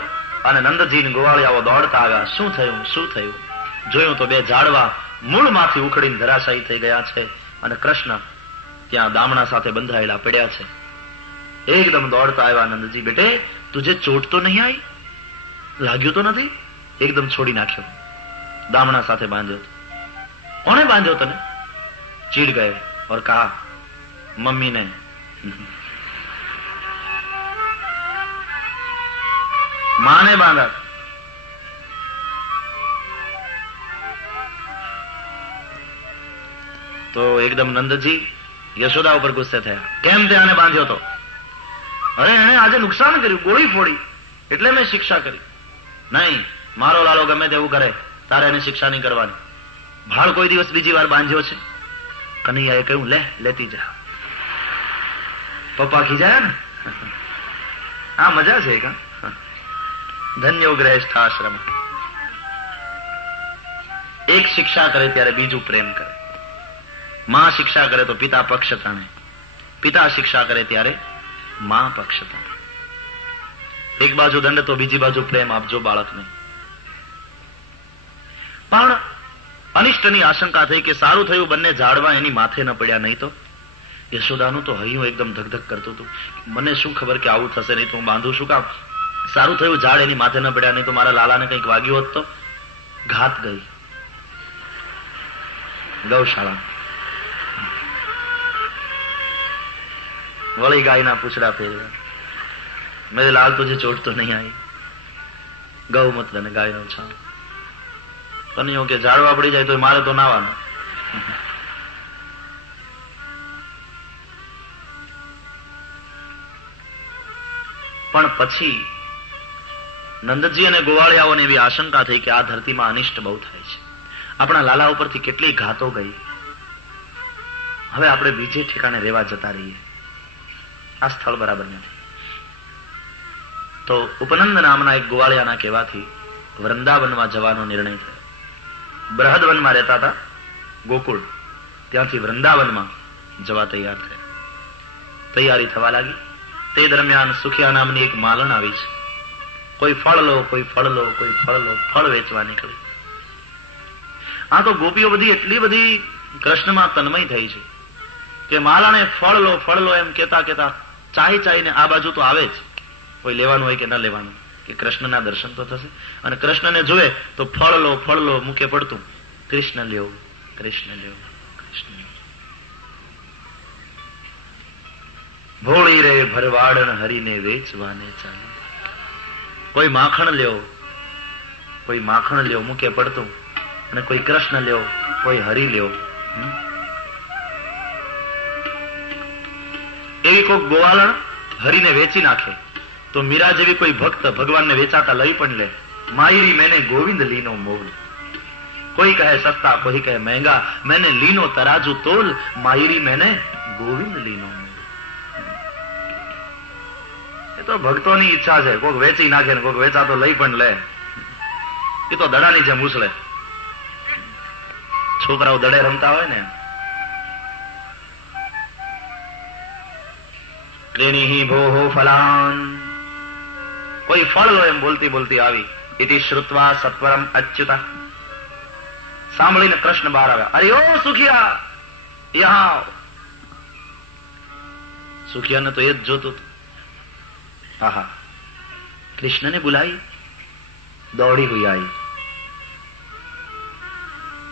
અને નંદજી ગોવાળિયાઓ દોડતા આવ્યા. શું થયું, શું થયું? જોયું તો બે ઝાડવા મૂળમાંથી ઉખડીને ધરાશાયી થઈ ગયા છે અને કૃષ્ણ ત્યાં દામણા સાથે બંધાયેલા પડ્યા છે. એકદમ દોડતા આવ્યા. નંદજી, બેટે તુજે ચોટ તો નહીં આવી? લાગ્યું તો નથી? એકદમ છોડી નાખ્યો. દામણા સાથે બાંધ્યો. કોને બાંધ્યો તને? ચીડ ગયે और कहा मम्मी ने मां ने बांधा. તો એકદમ નંદજી યશોદા ઉપર ગુસ્સે થયા. કેમ તે આને બાંધ્યો તો? અરે એને આજે નુકસાન કર્યું, ગોળી ફોડી, એટલે મેં શિક્ષા કરી. નહીં, મારો લાલો ગમે તેવું કરે, તારે એને શિક્ષા નહીં કરવાની. ભાળ કોઈ દિવસ બીજી વાર બાંધ્યો છે? કનૈયાએ કહ્યું, લે લેતી જા. પપ્પા ખીજાયા ને. આ મજા છે. કા ધન્ય ગૃહસ્થાશ્રમ. એક શિક્ષા કરે ત્યારે બીજું પ્રેમ કરે. માં શિક્ષા કરે તો પિતા પક્ષ તાણે, પિતા શિક્ષા કરે ત્યારે માં પક્ષ તાણે. એક બાજુ દંડ તો બીજી બાજુ પ્રેમ આપજો બાળકને. પણ અનિષ્ટની આશંકા થઈ કે સારું થયું બંને ઝાડવા એની માથે ન પડ્યા, નહીં તો યશોદાનું તો હૈયું એકદમ ધકધક કરતું હતું. મને શું ખબર કે આવું થશે, નહીં તો હું બાંધું શું કામ? સારું થયું ઝાડ એની માથે ન પડ્યા, નહીં તો મારા લાલાને કંઈક વાગ્યું હોત તો. ઘાત ગઈ ગૌશાળા. વળી ગાયના પૂછડા ફેરવ્યા. મેં લાલ તુझे चोट तो नहीं आई. ગૌમૂત્ર અને ગાયનો છાણ. કન્યો કે ઝાડવા પડી જાય તો મારે તો નાવાનું. પણ પછી નંદજી અને ગોવાળિયાઓને એવી આશંકા થઈ કે આ ધરતીમાં અનિષ્ટ બહુ થાય છે. આપણા લાલા ઉપરથી કેટલી ઘાતો ગઈ. હવે આપણે બીજે ઠેકાણે રહેવા જતા રહીએ. આ સ્થળ બરાબર નથી. તો ઉપનંદ નામના એક ગોવાળિયાના કહેવાથી વૃંદાવનમાં જવાનો નિર્ણય થયો. બૃહદવનમાં રહેતા હતા ગોકુળ, ત્યાંથી વૃંદાવનમાં જવા તૈયાર થયા. તૈયારી થવા લાગી. તે દરમિયાન સુખિયા નામની એક માલણ આવી છે. કોઈ ફળ લો, કોઈ ફળ લો, કોઈ ફળ લો, ફળ વેચવા નીકળી. આ તો ગોપીઓ બધી એટલી બધી કૃષ્ણમાં તન્મય થઈ છે કે માલણે ફળ લો એમ કેતા કેતા ચાહી ચાહીને આ બાજુ તો આવે જ. કોઈ લેવાનું હોય કે ન લેવાનું, કે કૃષ્ણના દર્શન તો થશે. અને કૃષ્ણને જોવે તો ફળ લો મૂકે પડતું, કૃષ્ણ લ્યો, કૃષ્ણ લ્યો, કૃષ્ણ લ્યો. ભોળી રે ભરવાડન હરીને વેચવાને ચાલે. કોઈ માખણ લ્યો, કોઈ માખણ લ્યો મૂકે પડતું, અને કોઈ કૃષ્ણ લ્યો, કોઈ હરી લ્યો. એવી કોઈ ગોવાળણ હરીને વેચી નાખે તો મીરા જેવી કોઈ ભક્ત ભગવાનને વેચાતા લઈ પણ લે. માયરી મેને ગોવિંદ લીનો મોલ. કોઈ કહે સસ્તા, કોઈ કહે મહેંગા, મેને લીનો તરાજુ તોલ, માયરી મેને ગોવિંદ લીનો મોલ. એ તો ભક્તોની ઈચ્છા છે. કોઈક વેચી નાખે ને કોઈક વેચાતો લઈ પણ લે. એ તો દડાની જેમ ઉછળે. છોકરાઓ દડે રમતા હોય ને. ત્રેણીહી ભોહો ફલાન. કોઈ ફળ લો એમ બોલતી બોલતી આવી. ઇતિ શ્રુત્વા સત્વરમ અચ્યુતા. સાંભળીને કૃષ્ણ બહાર આવ્યા. અરે ઓ સુખિયા, યહાં. સુખિયાને તો એ જ જોતું હતું. આહા, કૃષ્ણને બુલાઈ. દોડી હુઈ आई.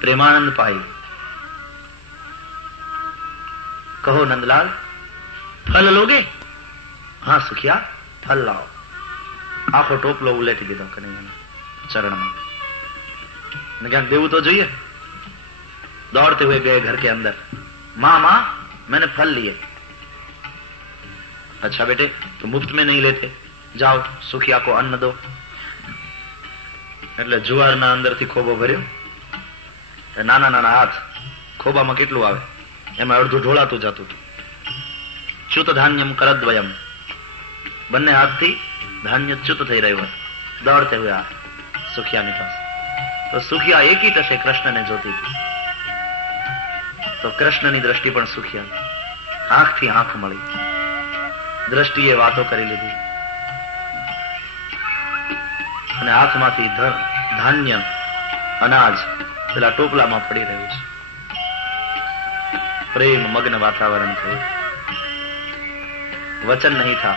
प्रेमानंद पाई. कहो नंदलाल फल लोगे? हाँ सुखिया फल लाओ. आखो टोपलो उलेटी દીધો કનૈયાના ચરણમાં. ને ક્યાંક દેવું તો જોઈએ. दौड़ते हुए गए घर के अंदर. माँ माँ मैंने फल लिए. अच्छा बेटे तो मुफ्त में नहीं लेते, जाओ सुखिया को अन्न दो. એટલે જુવારના અંદરથી ખોબો ભર્યો. નાના નાના હાથ ખોબામાં કેટલું આવે, એમાં અડધું ઢોળાતું જતું હતું. ચ્યુત ધાન્યમ કરદ્વયમ. બંને હાથથી ધાન્ય ચ્યુત થઈ રહ્યું હતું. દોડતે હુએ આ સુખિયાની પાસે. તો સુખિયા એકી ટશે કૃષ્ણને જોતી હતી. તો કૃષ્ણની દ્રષ્ટિ પણ સુખિયા. આંખથી આંખ મળી. દ્રષ્ટિએ વાતો કરી લીધી. અને હાથમાંથી ધાન્ય અનાજ પેલા ટોપલામાં પડી રહ્યું છે. પ્રેમ મગ્ન વાતાવરણ થયું. वचन नहीं था,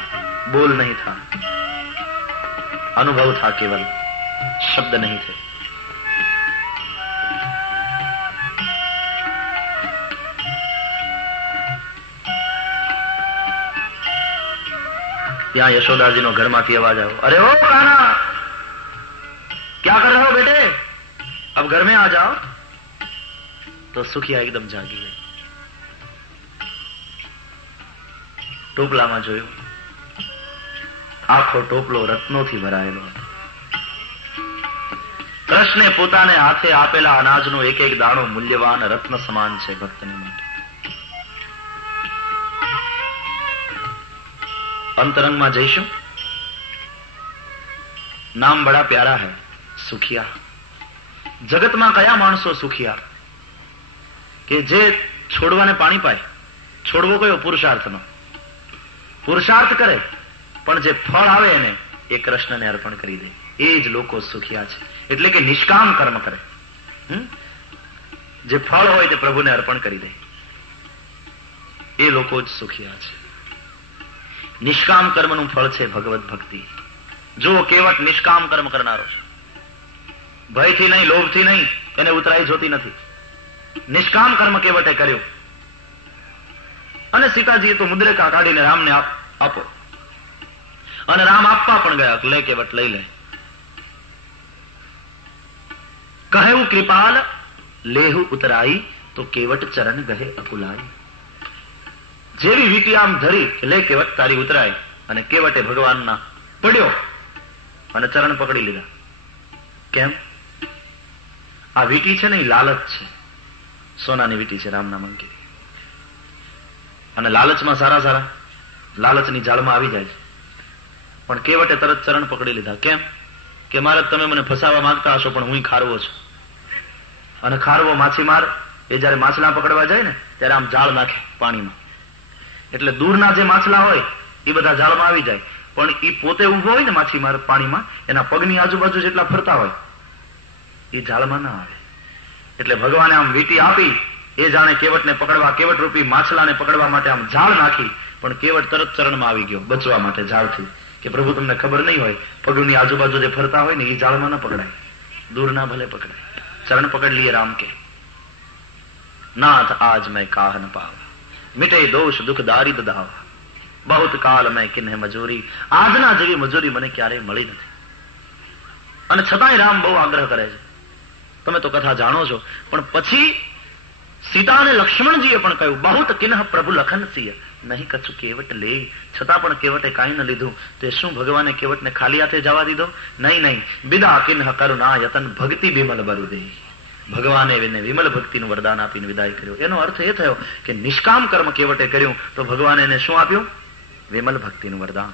बोल नहीं था, अनुभव था केवल, शब्द नहीं थे. ત્યાં યશોદાજીનો ઘરમાંથી અવાજ આવ્યો. अरे ओ राणा क्या कर रहे हो बेटे, अब घर में आ जाओ. तो सुखिया एकदम जागी गई. ટોપલામાં જોયું. આખો ટોપલો રત્નોથી ભરાયેલો હતો. કૃષ્ણે પોતાને હાથે આપેલા અનાજનો એક એક દાણો મૂલ્યવાન રત્ન સમાન છે ભક્તને માટે. અંતરંગમાં જઈશું. નામ બડા પ્યારા હૈ, સુખિયા. જગતમાં કયા માણસો સુખિયા કે જે છોડવાને પાણી પાય? છોડવો કયો? પુરુષાર્થનો. પુરુષાર્થ કરે પણ જે ફળ આવે એને એ કૃષ્ણને અર્પણ કરી દે. એ જ લોકો સુખિયા છે. એટલે કે નિષ્કામ કર્મ કરે. જે ફળ હોય તે પ્રભુને અર્પણ કરી દે. એ લોકો જ સુખિયા છે. નિષ્કામ કર્મનું ફળ છે ભગવત ભક્તિ. જો કેવટ નિષ્કામ કર્મ કરનારો છે, ભયથી નહીં, લોભથી નહીં, એને ઉતરાઈ જોતી નથી. નિષ્કામ કર્મ કેવટે કર્યું અને સીતાજીએ તો મુદ્રિકા કાઢીને રામને આપો, અને રામ આપવા પણ ગયા. લે કેવટ, લઈ લે. કહ્યું કૃપાલ લેહુ ઉતરાઈ, તો કેવટ ચરણ ગહે અકુલાઈ. જેવી વીટી આમ ધરી કે લે કેવટ તારી ઉતરાય, અને કેવટે ભગવાનના પડ્યો અને ચરણ પકડી લીધા. કેમ? આ વીટી છે ને એ લાલચ છે, સોનાની વીટી છે, રામના મંકી. અને લાલચમાં સારા સારા લાલચની જાળમાં આવી જાય છે. પણ કેવટે તરત ચરણ પકડી લીધા. કેમ? કે મહારાજ તમે મને ફસાવા માંગતા હશો, પણ હું ખારવો છું. અને ખારવો માછીમાર એ જયારે માછલા પકડવા જાય ને ત્યારે આમ જાળ નાખે પાણીમાં, એટલે દૂરના જે માછલા હોય એ બધા જાળમાં આવી જાય, પણ એ પોતે ઉભો હોય ને માછીમાર પાણીમાં, એના પગની આજુબાજુ જેટલા ફરતા હોય એ જાળમાં ના આવે. એટલે ભગવાને આમ વીટી આપી, એ જાણે કેવટને પકડવા, કેવટ રૂપી માછલાને પકડવા માટે આમ જાળ નાખી, પણ કેવટ તરત ચરણમાં આવી ગયો બચવા માટે જાળથી, કે પ્રભુ તમને ખબર નહીં હોય, પગની આજુબાજુ જે ફરતા હોય ને એ જાળમાં ના પકડાય, દૂર ના ભલે પકડાય. ચરણ પકડ લીએ રામ કે નાથ આજ મેં કાહ ન પાવા, મિટે દોષ દુઃખ દારિદ દાવા, બહુત કાલ મેં કિન્હે મજૂરી. આજના જેવી મજૂરી મને ક્યારેય મળી નથી. અને છતાંય રામ બહુ આગ્રહ કરે છે. તમે તો કથા જાણો છો, પણ પછી સીતા અને લક્ષ્મણજીએ પણ કહ્યું બહુત કિન્હ પ્રભુ લખન સિંહ નહીં કછું કેવટ લે. છતાં પણ કેવટે કાંઈ ન લીધું. તે શું ભગવાને કેવટને ખાલી હાથે જવા દીધો? નહીં નહીં. બિદા કિન્હ કરુણા યતન ભક્તિ વિમલ બરુદે. ભગવાને એને વિમલ ભક્તિનું વરદાન આપીને વિદાય કર્યો. એનો અર્થ એ થયો કે નિષ્કામ કર્મ કેવટે કર્યું તો ભગવાને એને શું આપ્યું? વિમલ ભક્તિનું વરદાન.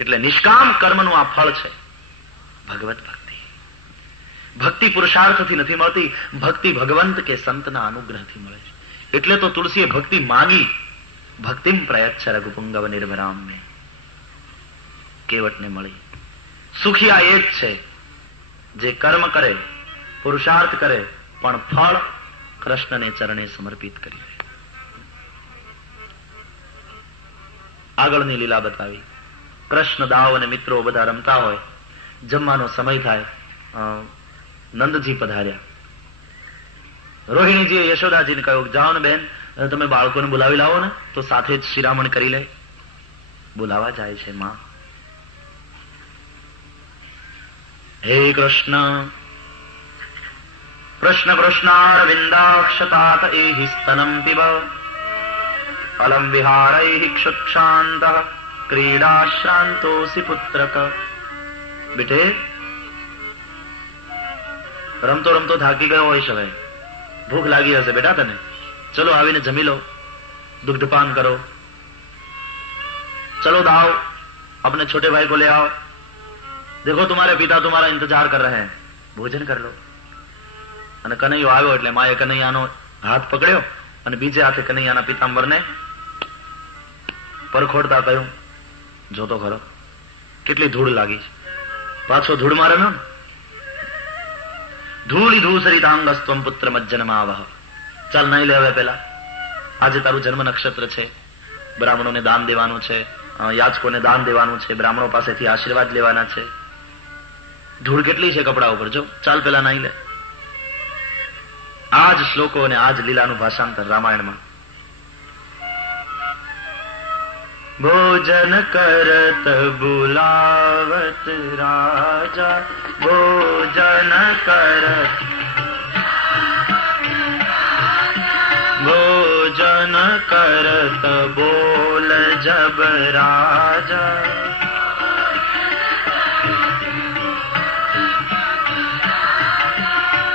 એટલે નિષ્કામ કર્મનું આ ફળ છે ભગવત ભક્તિ. ભક્તિ પુરુષાર્થથી નથી મળતી, ભક્તિ ભગવંત કે સંતના અનુગ્રહથી મળે છે. એટલે તો તુલસીએ ભક્તિ માગી, ભક્તિમ પ્રયચ્છ રઘુપુંગવ નિર્ભરામને, કેવટને મળી. સુખિયા એ જ છે જે કર્મ કરે, પુરુષાર્થ કરે, પણ ફળ કૃષ્ણને ચરણે સમર્પિત કરી. આગળની લીલા બતાવી. કૃષ્ણ દાવ અને મિત્રો બધા રમતા હોય, જમવાનો સમય થાય, નંદજી પધાર્યા. રોહિણીજીએ યશોદાજીને કહ્યું જાઓ ને બેન, તમે બાળકોને બોલાવી લાવો ને તો સાથે જ શિરામણ કરી લે. બોલાવા જાય છે માં. હે કૃષ્ણ કૃષ્ણ કૃષ્ણારવિંદાક્ષતાત એહિ સ્તનમ પિબ અલમ વિહારૈ ક્ષુક્ષાંત ક્રીડાશ્રાંતોસી પુત્રક. બેટે, રમતો રમતો થાકી ગયો હોય છે, ભૂખ લાગી હશે બેટા તને, ચલો આવીને જમી લો, दुग्धपान करो, चलो दाओ अपने छोटे भाई को ले आओ, देखो तुम्हारे पिता तुम्हारा इंतजार कर रहे हैं, भोजन कर लो. અને કનૈયો આવ્યો એટલે માએ કનૈયાનો હાથ પકડ્યો અને બીજે હાથે કનૈયાના પિતાંબરને પરખોડતા કહ્યું જોતો ખરો કેટલી ધૂળ લાગી છે. પાછો ધૂળમાં રમ્યો ને. ધૂળી ધૂસરિતાંગસ્ત્વમ પુત્ર મજ્જન્માવહ. ચાલ નહીં લે હવે પેલા, આજે તારું જન્મ નક્ષત્ર છે, બ્રાહ્મણોને દાન દેવાનું છે, યાચકોને દાન દેવાનું છે, બ્રાહ્મણો પાસેથી આશીર્વાદ લેવાના છે. ધૂળ કેટલી છે કપડા ઉપર, જો ચાલ પેલા નહીં લે. આજ શ્લોકો અને આજ લીલાનું ભાષાંતર રામાયણમાં. ભોજન કરત બોલાવત રાજા, ભોજન કરત, ભોજન કરત બોલ જબ રાજા,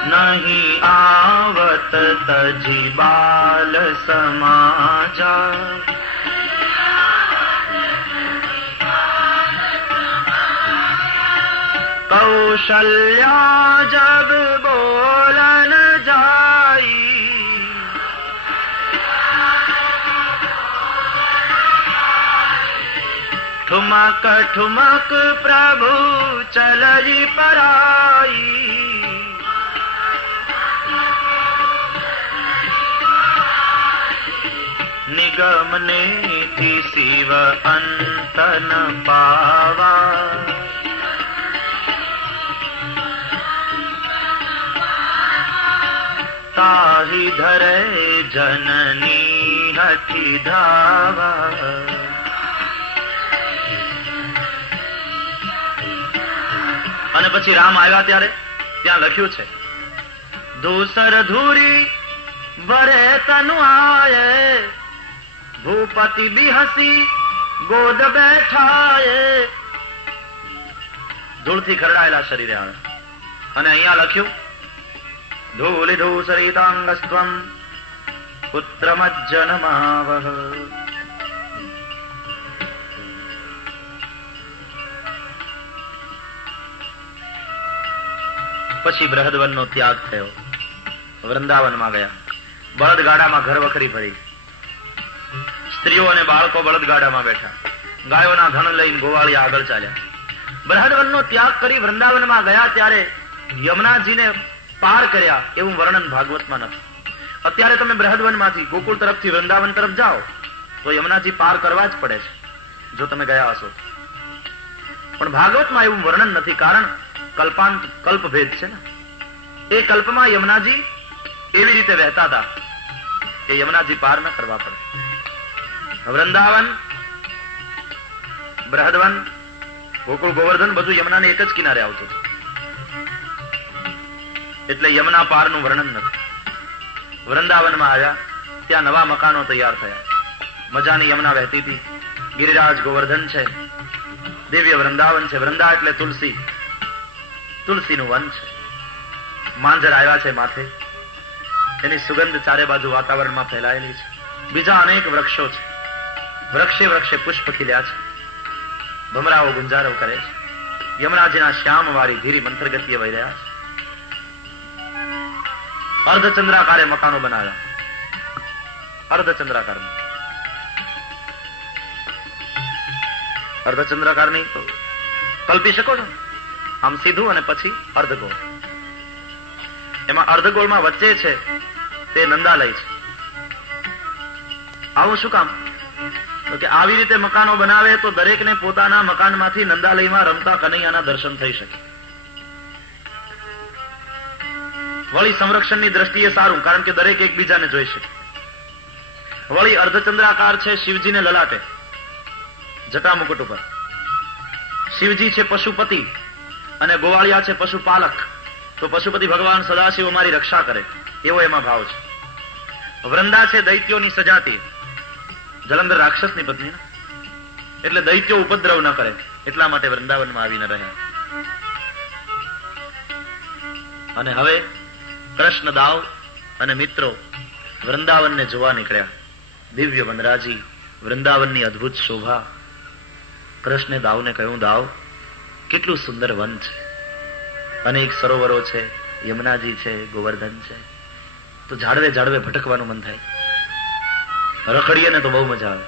नहीं आवत तजी बाल समाजा. कौशल्या जब बोलन जाई, ठुमक ठुमक प्रभु चलई पराई. निगम ने शिव अंत न पावा। ताहि धरे जननी हठी धावा। અને પછી રામ આવ્યા ત્યારે ત્યાં લખ્યું છે, ધૂસર ધૂરી ભરે તનુ આયે, ભૂપતિ બિહસી ગોદ બેઠાયે। ધૂળથી ખરડાયેલા શરીરે આવે અને અહીંયા લખ્યું, ધૂલિ ધૂસરિતાંગસ્ત્વમ પુત્રમજ્જનમાવહ। પછી બૃહદવનનો ત્યાગ થયો, વૃંદાવનમાં ગયા, બળદગાડામાં ઘર વખરી ભરી, સ્ત્રીઓ અને બાળકો બળદગાડામાં બેઠા, ગાયોના ધણ લઈને ગોવાળિયા આગળ ચાલ્યા। બૃહદવનનો ત્યાગ કરી વૃંદાવનમાં ગયા ત્યારે યમુનાજીને પાર કર્યા એવું વર્ણન ભાગવતમાં નથી। અત્યારે તમે બૃહદવનમાંથી ગોકુળ તરફથી વૃંદાવન તરફ જાઓ તો યમુનાજી પાર કરવા જ પડે છે જો તમે ગયા હશો, પણ ભાગવતમાં એવું વર્ણન નથી, કારણ કલ્પભેદ છે ને। એ કલ્પમાં યમુનાજી એવી રીતે વહેતા હતા કે યમુનાજી પાર ન કરવા પડે। વૃંદાવન, બૃહદવન, ગોકુળ, ગોવર્ધન બધું યમુનાને એક જ કિનારે આવતું, એટલે યમુના પારનું વર્ણન નથી। વૃંદાવનમાં આવ્યા ત્યાં નવા મકાનો તૈયાર થયા, મજાની યમુના વહેતી હતી, ગિરિરાજ ગોવર્ધન છે, દિવ્ય વૃંદાવન છે। વૃંદા એટલે તુલસી, તુલસીનું વન છે, માંજર આવ્યા છે માથે, એની સુગંધ ચારે બાજુ વાતાવરણમાં ફેલાયેલી છે, બીજા અનેક વૃક્ષો છે, વૃક્ષે વૃક્ષે પુષ્પ ખીલ્યા છે, ભમરાઓ ગુંજારવ કરે છે, યમુનાજીના શ્યામ વાળી ધીરી મંથર ગતિએ વહી રહ્યા છે। અર્ધચંદ્રાકારે મકાનો બનાવ્યા, અર્ધચંદ્રાકારમાં, અર્ધચંદ્રાકાર નહીં તો કલ્પી શકો છો, આમ સીધું અને પછી અર્ધગોળ, એમાં અર્ધગોળમાં વચ્ચે છે તે નંદાલય છે। આવું શું કામ? તો કે આવી રીતે મકાનો બનાવે તો દરેકને પોતાના મકાનમાંથી નંદાલયમાં રમતા કનૈયાના દર્શન થઈ શકે। વળી સંરક્ષણની દ્રષ્ટિએ સારું, કારણ કે દરેક એકબીજાને જોઈ શકે। વળી અર્ધચંદ્રાકાર છે શિવજીને લલાટે, જટા મુકુટ ઉપર, શિવજી છે પશુપતિ અને ગોવાળિયા છે પશુપાલક, તો પશુપતિ ભગવાન સદાશિવ અમારી રક્ષા કરે એવો એમાં ભાવ છે। વૃંદા છે દૈત્યોની સજાતી, જલંધર રાક્ષસની પત્ની, એટલે દૈત્યો ઉપદ્રવ ન કરે એટલા માટે વૃંદાવનમાં આવીને રહ્યા। અને હવે કૃષ્ણ દાવ અને મિત્રો વૃંદાવનને જોવા નીકળ્યા। દિવ્ય વનરાજી, વૃંદાવનની અદ્ભુત શોભા। કૃષ્ણે દાવને કહ્યું, દાવ કેટલું સુંદર વન છે, અનેક સરોવરો છે, યમુનાજી છે, ગોવર્ધન છે, તો ઝાડવે ઝાડવે ભટકવાનું મન થાય, રખડીએ ને તો બહુ મજા આવે।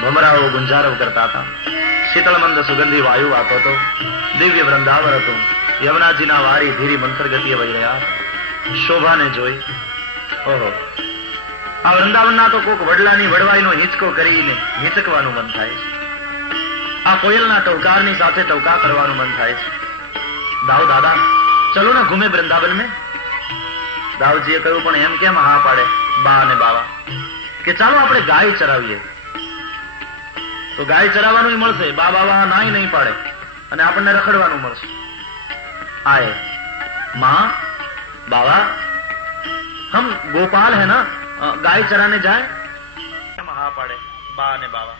ભમરાઓ ગુંજારવ કરતા હતા, શીતળમંદ સુગંધી વાયુ આવતો હતો, દિવ્ય વૃંદાવન હતું, યમુનાજીના વારી ધીરી મંથર ગતિએ વહી રહ્યા હતા। શોભાને જોઈ ઓહો, આ વૃંદાવનના તો કોક વડલાની વડવાઈનો હિંચકો કરીને હિંચકવાનું મન થાય છે, આ કોયલના ટવકારની સાથે ટવકા કરવાનું મન થાય છે। દાવ દાદા ચલો ને ઘૂમે વૃંદાવન में। દાવજીએ કહ્યું, પણ એમ કેમ હા પાડે બા અને બાવા, કે ચાલો આપણે ગાય ચરાવીએ, તો ગાય ચરાવવાનું મળશે, બા બાવા નાય નહીં પાડે અને આપણને રખડવાનું મળશે। आए माँ बाबा हम गोपाल है ना, गाय चराने जाए। હા પાડે બા અને બાવા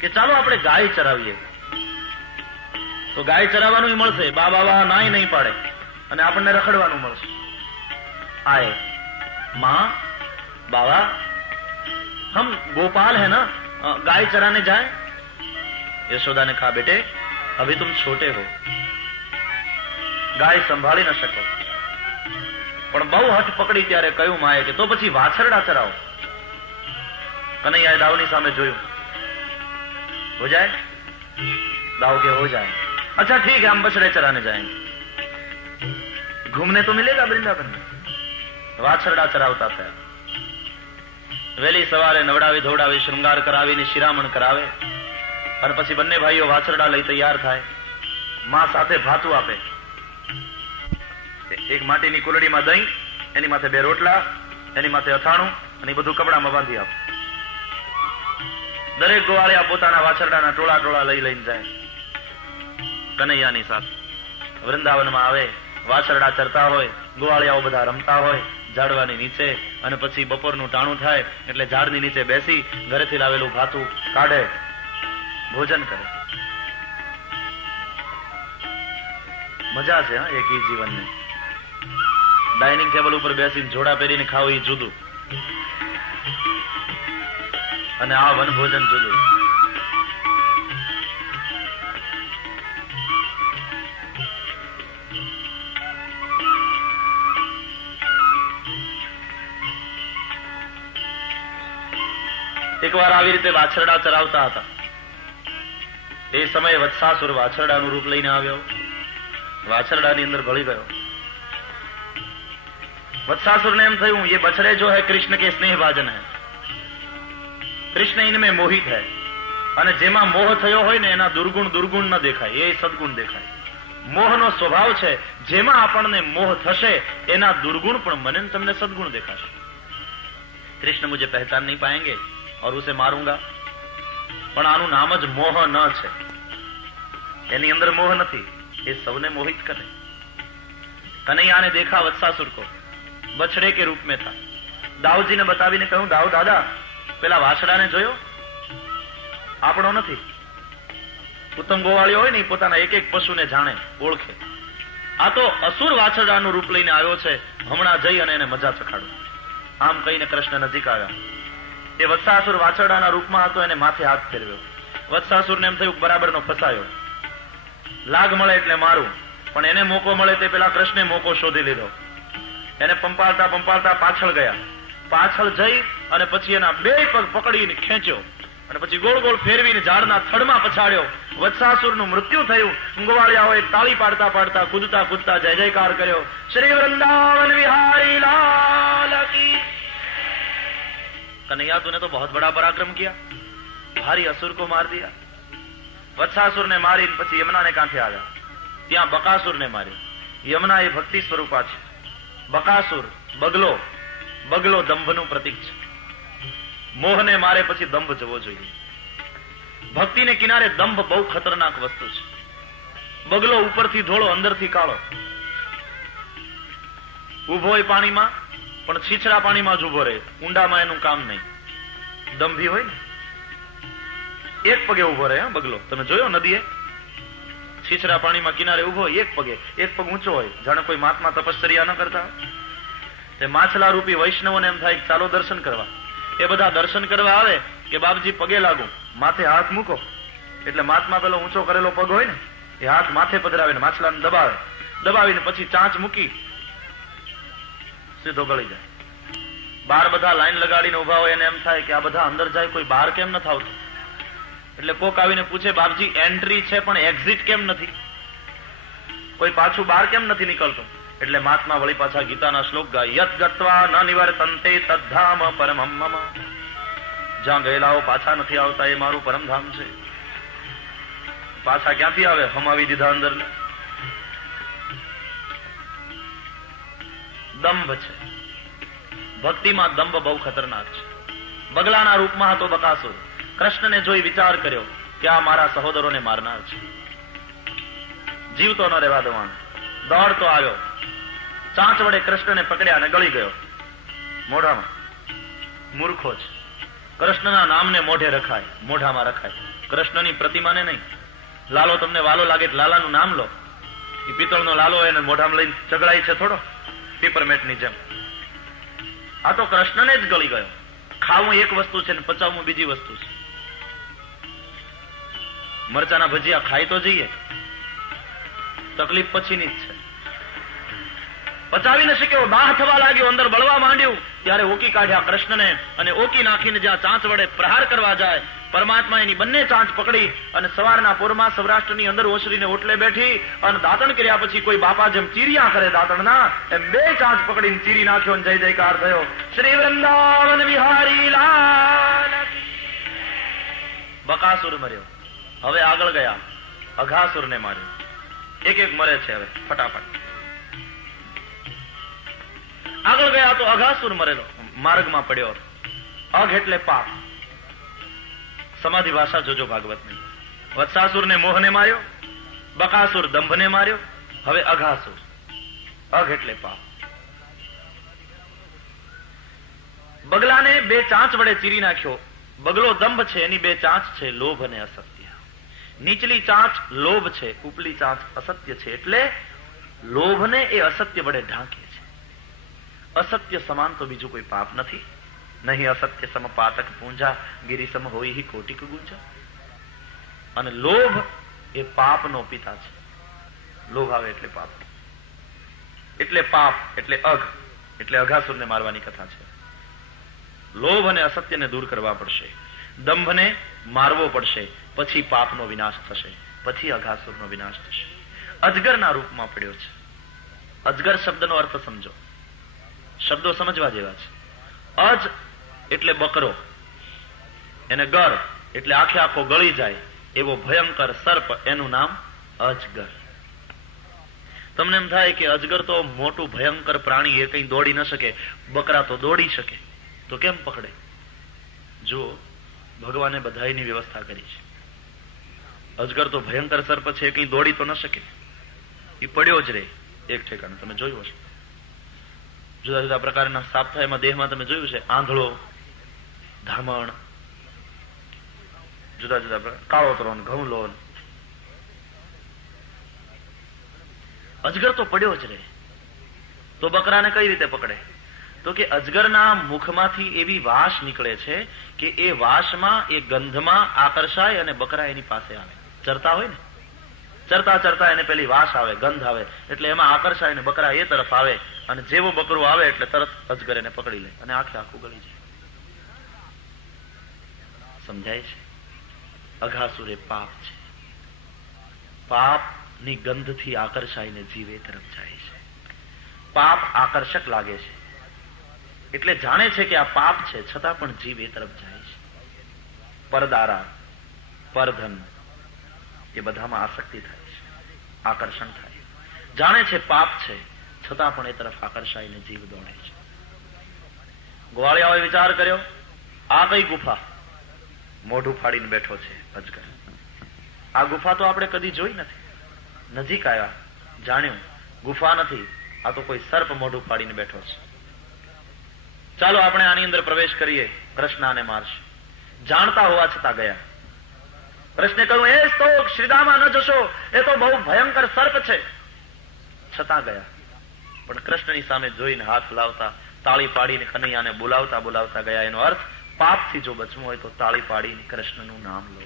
કે ચાલો આપણે ગાય ચરાવીએ, તો ગાય ચરાવવાનું મળશે, બા બાવા નાય નહીં પાડે અને આપણને રખડવાનું મળશે। आए माँ बाबा हम गोपाल है ना, गाय चराने जाए। यशोदा ने कहा, बेटे अभी तुम छोटे हो, गाय संभाળી ન શકો, પણ બહુ હઠ પકડી ત્યારે કહ્યું માએ કે તો પછી વાછરડા ચરાવો. કનૈયાએ દાવની સામે જોયું. हो जाए? दाव के हो जाए. अच्छा ठीक है, हम बछड़े चराने जाएंगे. घूमने तो मिलेगा वृंदावन में. વાછરડા ચરાવતા થયા. વહેલી સવારે નવડાવી ધોવડાવી શૃંગાર કરાવીને શિરામણ કરાવે અને પછી બંને ભાઈઓ વાછરડા લઈ તૈયાર થાય. માં સાથે ભાતું આપે. એક માટીની કુલડીમાં દહીં, એની માથે 2 રોટલા, એની માથે અથાણું અને બધું કપડામાં બાંધી આપે. દરેક ગોવાળિયા પોતાના વાછરડાના ટોળા લઈને જાય કનૈયાની સાથે. વૃંદાવનમાં આવે, વાછરડા ચરતા હોય, ગોવાળિયાઓ બધા રમતા હોય ઝાડવાની નીચે, અને પછી બપોરનું ટાણું થાય એટલે ઝાડની નીચે બેસી ઘરેથી લાવેલું ભાતું કાઢે, ભોજન કરે. મજા છે એક ઈ જીવનની. ડાઇનિંગ ટેબલ ઉપર બેસીને જોડા પહેરીને ખાવું એ જુદું, અને આ વનભોજન જુદું. એકવાર આવી રીતે વાછરડા ચરાવતા હતા. એ સમયે વત્સાસુર વાછરડાનું રૂપ લઈને આવ્યો, વાછરડાની અંદર ભળી ગયો. वत्सासुर ने एम थયું ये बछड़े जो है कृष्ण के स्नेह भाजन है, कृष्ण इनमें मोहित है, અને જેમાં મોહ થયો હોય ને એના દુર્ગુણ ન દેખાય, એ સદગુણ દેખાય. મોહનો સ્વભાવ છે, જેમાં આપણને મોહ થશે એના દુર્ગુણ પણ મને તમને સદગુણ દેખાશે. कृष्ण मुझे पहचान नहीं पाएंगे और उसे मारूंगा. પણ આનું નામ જ મોહ ન છે. એની અંદર મોહ નથી, એ સૌને મોહિત કરે. कन्हैया ने देखा वत्सासुर को, बछड़े के रूप में था. दाऊजी ने बतावीने કહ્યું, દાઉ દાદા પેલા વાછડાને જોયો? આપણો નથી. ઉત્તમ ગોવાળીઓ હોય ને પોતાના એક એક પશુને જાણે, ઓળખે. આ તો અસુર વાછરડાનું રૂપ લઈને આવ્યો છે, હમણાં જઈ અને એને મજા ચખાડું. આમ કહીને કૃષ્ણ નજીક આવ્યા. એ વત્સાસુર વાછરડાના રૂપમાં હતો, એને માથે હાથ ફેરવ્યો. વત્સાસુરને એમ થયું બરાબરનો ફસાયો, લાગ મળે એટલે મારું. પણ એને મોકો મળે તે પેલા કૃષ્ણે મોકો શોધી લીધો. એને પંપાળતા પાછળ ગયા. પાછળ જઈ અને પછી એના 2 પગ પકડીને ખેંચ્યો અને પછી ગોળ ગોળ ફેરવીને ઝાડના થડમાં પછાડ્યો. વત્સાસુરનું મૃત્યુ થયું. ગોવાળિયાઓએ તાળી પાડતા કૂદતા જય જયકાર કર્યો. શ્રી વૃંદાવન વિહારી લાલ કી. कन्हैया तूने तो बहुत बड़ा पराक्रम किया, भारी असुर को मार दिया. वत्सासुर ने मारी, પછી યમુના ને કાંઠે આવ્યા. ત્યાં બકાસુર ને માર્યો. યમુના એ ભક્તિ સ્વરૂપા છે. બકાસુર બગલો દંભનું પ્રતીક છે. મોહને મારે પછી દંભ જવો જોઈએ. ભક્તિને કિનારે દંભ બહુ ખતરનાક વસ્તુ છે. બગલો ઉપરથી ધોળો, અંદરથી કાળો, ઉભો હોય પાણીમાં પણ છીછરા પાણીમાં જ ઉભો રહે, ઊંડામાં એનું કામ નહીં. દંભી હોય ને એક પગે ઉભો રહે. બગલો તમે જોયો નદીએ? છીછરા પાણીમાં કિનારે ઉભો હોય, એક પગ ઊંચો હોય, જાણે કોઈ મહાત્મા તપશ્ચર્યા ન કરતા. તે માછલા રૂપી વૈષ્ણવોને એમ થાય ચાલો દર્શન કરવા. એ બધા દર્શન કરવા આવે કે બાપજી પગે લાગુ, માથે હાથ મૂકો. એટલે મહાત્મા પેલો ઊંચો કરેલો પગ હોય ને એ હાથ માથે પધરાવે ને માછલાને દબાવીને પછી ચાંચ મૂકી સીધો ગળી જાય. બહાર બધા લાઈન લગાડીને ઉભા હોય, એને એમ થાય કે આ બધા અંદર જાય, કોઈ બહાર કેમ નથી આવતું? એટલે કોક આવીને પૂછે, બાપજી એન્ટ્રી છે પણ એક્ઝિટ કેમ નથી? કોઈ પાછું બહાર કેમ નથી નીકળતું? એટલે મહાત્મા વળી પાછા ગીતાના શ્લોક ગાય, યત ગત્વા ન નિવર્તન્તે તદ્ધામ પરમમ મમ. જ્યાં ગયેલાઓ પાછા નથી આવતા એ મારું પરમધામ છે. પાછા ક્યાંથી આવે? હમાવી દીધા અંદર ને. દંભ છે. ભક્તિમાં દંભ બહુ ખતરનાક છે. બગલાના રૂપમાં હતો બકાસુર. કૃષ્ણને જોઈ વિચાર કર્યો કે આ મારા સહોદરોને મારનાર છે, જીવતો ન રહેવા દેવાનો. દોડતો આવ્યો, ચાંચ વડે કૃષ્ણને પકડ્યા અને ગળી ગયો મોઢામાં. મૂર્ખો છે. કૃષ્ણના નામને મોઢામાં રખાય, કૃષ્ણની પ્રતિમાને નહીં. લાલો તમને વાલો લાગે લાલાનું નામ લો. એ પિત્તળનો લાલો એને મોઢામાં લઈને ચગડાય છે થોડો, પેપરમેટની જેમ. આ તો કૃષ્ણને જ ગળી ગયો. ખાવું એક વસ્તુ છે ને પચાવવું બીજી વસ્તુ છે. મરચાના ભજીયા ખાઈ તો જઈએ, તકલીફ પછીની જ છે. પચાવી ન શક્યો, દાહ થવા લાગ્યો, અંદર બળવા માંડ્યું, ત્યારે ઓકી કાઢ્યા કૃષ્ણને, અને ઓકી નાખીને જ્યાં ચાંચ વડે પ્રહાર કરવા જાય, પરમાત્મા એની બંને ચાંચ પકડી અને સવારના પોરમાં સૌરાષ્ટ્રની અંદર ઓસરીને ઓટલે બેઠી અને દાંતણ કર્યા પછી કોઈ બાપા જેમ ચીરિયા કરે દાંતણના એમ બે ચાંચ પકડીને ચીરી નાખ્યો અને જય જયકાર થયો. શ્રી વૃંદાવન વિહારી લાલ. બકાસુર મર્યો. હવે આગળ ગયા, અઘાસુરને માર્યો. એક એક મરે છે હવે ફટાફટ. આગળ ગયા તો અઘાસુર મરેલો, માર્ગમાં પડ્યો. અઘ એટલે પાપ. સમાધિ ભાષા જોજો ભાગવતની. વત્સાસુરને મોહને માર્યો, બકાસુર દંભને માર્યો, હવે અઘાસુર. અઘ એટલે પાપ. બગલાને બે ચાંચ વડે ચીરી નાખ્યો. બગલો દંભ છે, એની બે ચાંચ છે લોભ અને અસત્ય. નીચલી ચાંચ લોભ છે, ઉપલી ચાંચ અસત્ય છે, એટલે લોભને એ અસત્ય વડે ઢાંકે છે. અસત્ય સમાન તો બીજું કોઈ પાપ નથી. નહીં અસત્ય સમ પાતક પૂંજા, ગિરી સમ હોય હિ કોટિક ગુંજા. અને લોભ એ પાપનો પિતા છે. લોભ આવે એટલે પાપ. એટલે પાપ એટલે અઘ, એટલે અઘાસુરને મારવાની કથા છે. લોભ અને અસત્યને દૂર કરવા પડશે, દંભને મારવો પડશે, પછી પાપનો વિનાશ થશે, પછી અઘાસુરનો વિનાશ થશે. અજગરના રૂપમાં પડ્યો છે. અજગર શબ્દનો અર્થ સમજો, શબ્દો સમજવા જેવા છે. અજ એટલે બકરો, એને ગર એટલે આખે આખો ગળી જાય એવો ભયંકર સર્પ, એનું નામ અજગર. તમને એમ થાય કે અજગર તો મોટું ભયંકર પ્રાણી, એ કઈ દોડી ન શકે. બકરા તો દોડી શકે, તો કેમ પકડે? જો ભગવાને બધાઈની વ્યવસ્થા કરી છે. અજગર તો ભયંકર સર્પ છે, એ કઈ દોડી તો ન શકે, એ પડ્યો જ રહે એક ઠેકાણે. તમે જોયું હશે જુદા જુદા પ્રકારના સાપ થાય એમાં દેહમાં તમે જોયું છે, આંધળો, ધામણ, જુદા જુદા પ્રકાર, કાળોતરો, ઘઉંલો. અજગર તો પડ્યો જ રહે. તો બકરાને કઈ રીતે પકડે? તો કે અજગરના મુખમાંથી એવી વાસ નીકળે છે કે એ વાસમાં, એ ગંધમાં આકર્ષાય અને બકરા એની પાસે આવે. ચરતા હોય ને, ચરતા ચરતા એને પેલી વાસ આવે, ગંધ આવે, એટલે એમાં આકર્ષાય ને બકરા એ તરફ આવે, અને જેવો બકરું આવે એટલે તરત અજગર એને પકડી લે અને આખે આખું ગળી જાય. સમજાય છે? અઘાસુર એ પાપ છે. પાપની ગંધથી આકર્ષાઈને જીવ એ તરફ જાય છે. પાપ આકર્ષક લાગે છે એટલે જાણે છે કે આ પાપ છે, છતાં પણ જીવ એ તરફ જાય છે. પરદારા, પરધન, એ બધામાં આસક્તિ થાય છે, આકર્ષણ થાય. જાણે છે પાપ છે, છતાં પણ એ તરફ આકર્ષાઈને જીવ દોડે છે. ગોવાળિયાઓએ વિચાર કર્યો, આ કઈ ગુફા? મોઢું ફાડીને બેઠો છે અજગર. આ ગુફા તો આપણે કદી જોઈ નથી. નજીક આવ્યા, જાણ્યું ગુફા નથી, આ તો કોઈ સર્પ મોઢું ફાડીને બેઠો છે. ચાલો આપણે આની અંદર પ્રવેશ કરીએ, કૃષ્ણ આને મારશે. જાણતા હોવા છતાં ગયા. કૃષ્ણે કહ્યું, એ સ્તોક શ્રીદામાં ન જશો, એ તો બહુ ભયંકર સર્પ છે. છતાં ગયા. પણ કૃષ્ણની સામે જોઈને હાથ લાવતા, તાળી પાડીને કનૈયાને બોલાવતા બોલાવતા ગયા. એનો અર્થ, પાપથી જો બચવું હોય તો તાળી પાડીને કૃષ્ણનું નામ લો,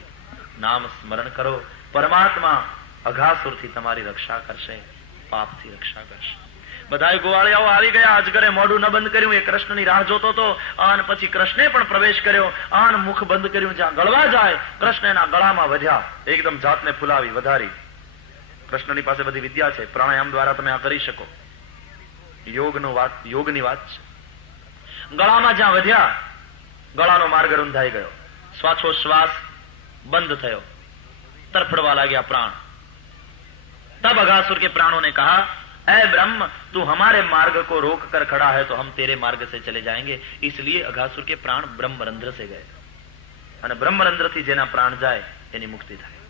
નામ સ્મરણ કરો. પરમાત્મા અઘાસુરથી તમારી રક્ષા કરશે, પાપથી રક્ષા કરશે. બધા ગોવાળિયાઓ આવી ગયા. અજગરે મોઢું ન બંધ કર્યું, એ કૃષ્ણની રાહ જોતો હતો. અને પછી કૃષ્ણે પણ પ્રવેશ કર્યો, આન મુખ બંધ કર્યું. જ્યાં ગળવા જાય, કૃષ્ણ એના ગળામાં વધ્યા, એકદમ જાતને ફુલાવી, વધારી. કૃષ્ણની પાસે બધી વિદ્યા છે, પ્રાણાયામ દ્વારા તમે આ કરી શકો. યોગની વાત છે. ગળામાં જ્યાં વધ્યા, ગળાનો માર્ગ રૂંધાઈ ગયો, શ્વાસોશ્વાસ બંધ થયો, તરફડવા લાગ્યા પ્રાણ. तब अघासुर के प्राणों ने कहा, ऐ ब्रह्म, तू हमारे मार्ग को रोक कर खड़ा है तो हम तेरे मार्ग से चले जाएंगे. इसलिए अघासुर के प्राण ब्रह्मरंध्र से गए. અને બ્રહ્મરંધ્રથી જેના પ્રાણ જાય એની મુક્તિ થાય.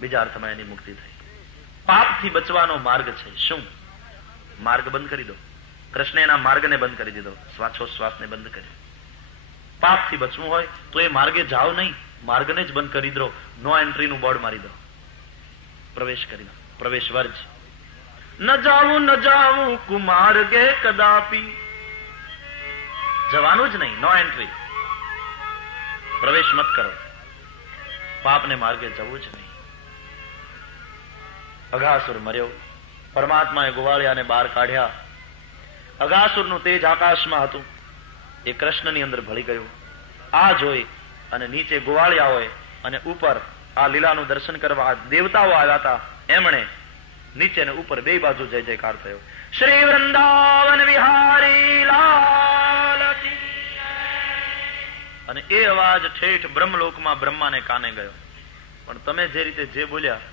બીજા અર્થમાં એની મુક્તિ થાય. પાપથી બચવાનો માર્ગ છે. શું? માર્ગ બંધ કરી દો. કૃષ્ણે એના માર્ગને બંધ કરી દીધો, શ્વાસોશ્વાસને બંધ કરી. પાપથી બચવું હોય તો એ માર્ગે જાઓ નહીં, માર્ગને જ બંધ કરી દો. નો એન્ટ્રીનું બોર્ડ મારી દો, પ્રવેશ કરી દો, પ્રવેશ વર્જ. ન જાવું કુમાર્ગે કદાપી, જવાનું જ નહીં, નો એન્ટ્રી, પ્રવેશ મત કરો. પાપને માર્ગે જવું જ નહીં. અઘાસુર મર્યો. પરમાત્માએ ગોવાળિયાને બહાર કાઢ્યા. અઘાસુરનું તેજ આકાશમાં હતું, એ કૃષ્ણની અંદર ભળી ગયું. આ જોઈ અને નીચે ગોવાળિયાઓએ અને ઉપર આ લીલાનું દર્શન કરવા દેવતાઓ આવ્યા હતા, એમણે નીચે ને ઉપર બે બાજુ જય જયકાર થયો. શ્રી વૃંદાવન વિહારી લાલ કી. અને એ અવાજ ઠેઠ બ્રહ્મલોકમાં બ્રહ્માને કાને ગયો. પણ તમે જે રીતે જે બોલ્યા,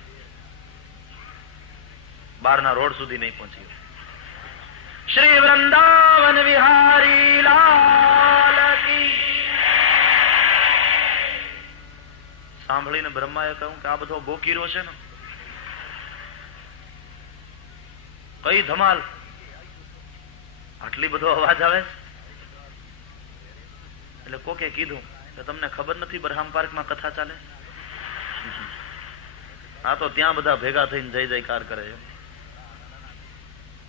બહારના રોડ સુધી નહીં પહોંચ્યો. શ્રી વૃંદાવન વિહારી લાલ કી. સાંભળીને બ્રહ્માએ કહ્યું કે આ બધો બોકીરો છે ને, કઈ ધમાલ, આટલી બધો અવાજ આવે. એટલે કોકે કીધું કે તમને ખબર નથી બ્રહ્મ પાર્કમાં કથા ચાલે? આ તો ત્યાં બધા ભેગા થઈને જય જયકાર કરે છે.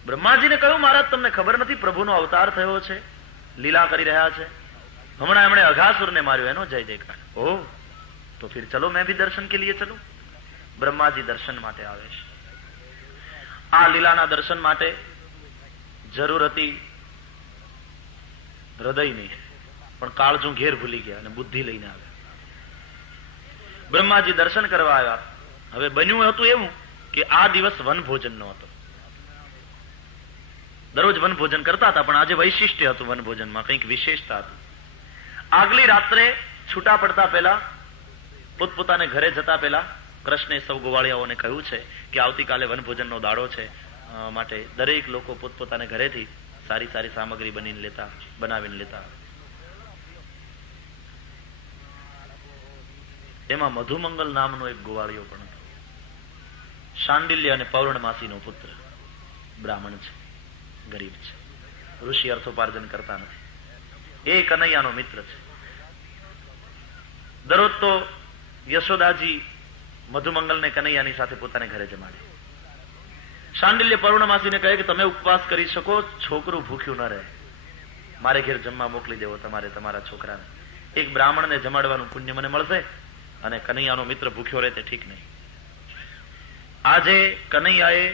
બ્રહ્માજીને કહ્યું મહારાજ તમને ખબર નથી પ્રભુનો અવતાર થયો છે, લીલા કરી રહ્યા છે, હમણાં એમણે અઘાસુરને માર્યો, એનો જય જયકાર. ઓહ, તો ફિર ચલો મેં ભી દર્શન કે લીએ ચલો. બ્રહ્માજી દર્શન માટે આવે છે. આ લીલાના દર્શન માટે જરૂર હતી હૃદયની, પણ કાળજું ઘેર ભૂલી ગયા અને બુદ્ધિ લઈને આવ્યા. બ્રહ્માજી દર્શન કરવા આવ્યા. હવે બન્યું હતું એવું કે આ દિવસ વનભોજનનો હતો. દરરોજ વનભોજન કરતા હતા, પણ આજે વૈશિષ્ટ્ય હતું વનભોજનમાં, કંઈક વિશેષતા હતી. આગલી રાત્રે છૂટા પડતા પહેલા, પોતપોતાને ઘરે જતા પહેલા કૃષ્ણે સૌ ગોવાળિયાઓને કહ્યું છે કે આવતીકાલે વનભોજનનો દાડો છે, માટે દરેક લોકો પોતપોતાને ઘરેથી સારી સારી સામગ્રી બનાવીને લેતા. એમાં મધુમંગલ નામનો એક ગોવાળિયો પણ હતો. શાંડિલ્ય અને પૌર્ણમાસીનો પુત્ર, બ્રાહ્મણ છે, ગરીબ છે, ઋષિ અર્થોપાર્જન કરતા નથી. એ કનૈયાનો મિત્ર છે. દરરોજ તો યશોદાજી મધુમંગલને કનૈયાની સાથે પોતાને ઘરે જમાડે. શાંડિલ્ય પૌર્ણમાસીને કહે કે તમે ઉપવાસ કરી શકો, છોકરું ભૂખ્યું ન રહે, મારે ઘેર જમવા મોકલી દેવો તમારે તમારા છોકરાને. એક બ્રાહ્મણને જમાડવાનું પુણ્ય મને મળશે અને કનૈયાનો મિત્ર ભૂખ્યો રહે તે ઠીક નહીં. આજે કનૈયાએ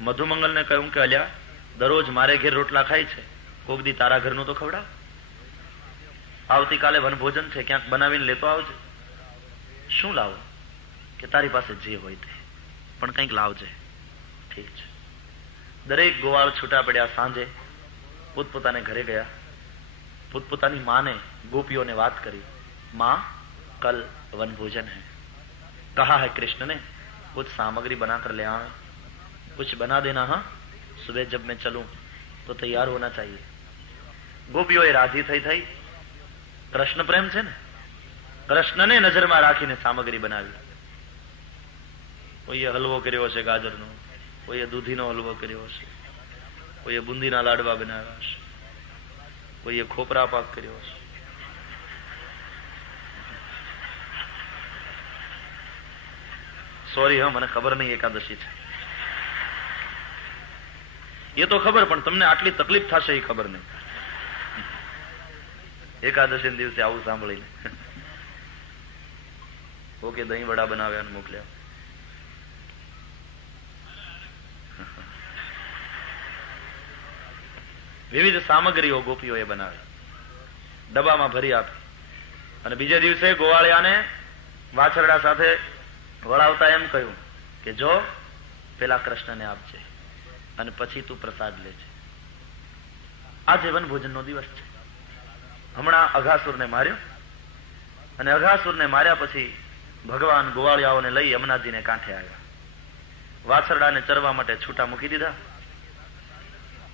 મધુમંગલને કહ્યું કે અલ્યા, દરરોજ મારે ઘેર રોટલા ખાય છે, કોક દી તારા ઘરનું તો ખવડાવ. આવતીકાલે વનભોજન છે, ક્યાંક બનાવીને લેતો આવજે. શું લાવો? કે તારી પાસે જે હોય તે, પણ કંઈક લાવજે. ઠીક છે. દરેક ગોવાળ છૂટા પડ્યા. સાંજે પોતપોતાને ઘરે ગયા. પોતપોતાની માને, ગોપીઓને વાત કરી, माँ कल वन भोजन है, कहा है कृष्ण ने कुछ सामग्री बनाकर ले आए, कुछ बना देना. हाँ, सुबह जब मैं चलूं तो तैयार होना चाहिए. ગોપીઓએ રાજી થઈ. કૃષ્ણ પ્રેમ છે ને, કૃષ્ણને નજરમાં રાખીને સામગ્રી બનાવી. કોઈએ હલવો કર્યો છે ગાજરનો, કોઈએ દૂધીનો હલવો કર્યો છે, કોઈએ બુંદીના લાડવા બનાવ્યા છે, કોઈએ ખોપરા પાક કર્યો છે. સોરી, હા, મને ખબર નહીં એકાદશી છે એ તો ખબર, પણ તમને આટલી તકલીફ થશે એ ખબર નહીં. એકાદશી દિવસે આવું સાંભળીને ઓકે દહીં વડા બનાવ્યા અને મોકલ્યા. વિવિધ સામગ્રીઓ ગોપીઓએ બનાવી, ડબ્બામાં ભરી આપી. અને બીજા દિવસે ગોવાળિયાને વાછરડા સાથે વળાવતા એમ કહ્યું કે જો પેલા કૃષ્ણને આપજે અને પછી તું પ્રસાદ લેજે. આજે વનભોજનનો દિવસ છે. હમણાં અઘાસુરને માર્યો, અને અઘાસુરને માર્યા પછી ભગવાન ગોવાળિયાઓને લઈ યમુનાજીને કાંઠે આવ્યા. વાછરડાને ચરવા માટે છૂટા મૂકી દીધા.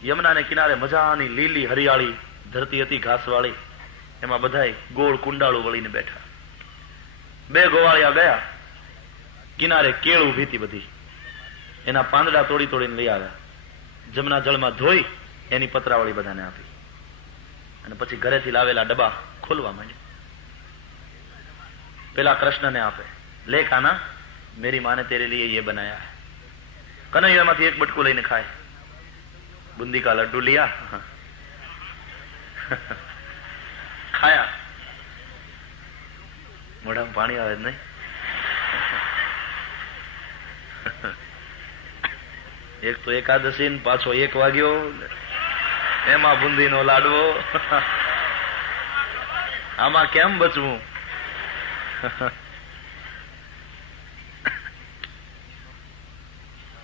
યમુનાને કિનારે મજાની લીલી હરિયાળી ધરતી હતી, ઘાસવાળી. એમાં બધાય ગોળ કુંડાળું વળીને બેઠા. બે ગોવાળિયા ગયા, કિનારે કેળ ઉભી હતી બધી, એના પાંદડા તોડી તોડીને લઈ આવ્યા. જમના જળમાં ધોઈ એની પતરાવળી બધાને આપી, અને પછી ઘરેથી લાવેલા ડબ્બા ખોલવા માંડ્યા. પેલા કૃષ્ણને આપે, લે કાના, મેરી માને તેરે લીએ ये बनाया है. કનૈયામાંથી એક બટકું લઈને ખાય. બુંદી કા લડ્ડુ लिया, ખાયા. મોઢામાં પાણી આવે જ નહીં. એક તો એકાદશી ને પાછો 1 વાગ્યો, એમાં બુંદીનો લાડવો, આમાં કેમ બચવું?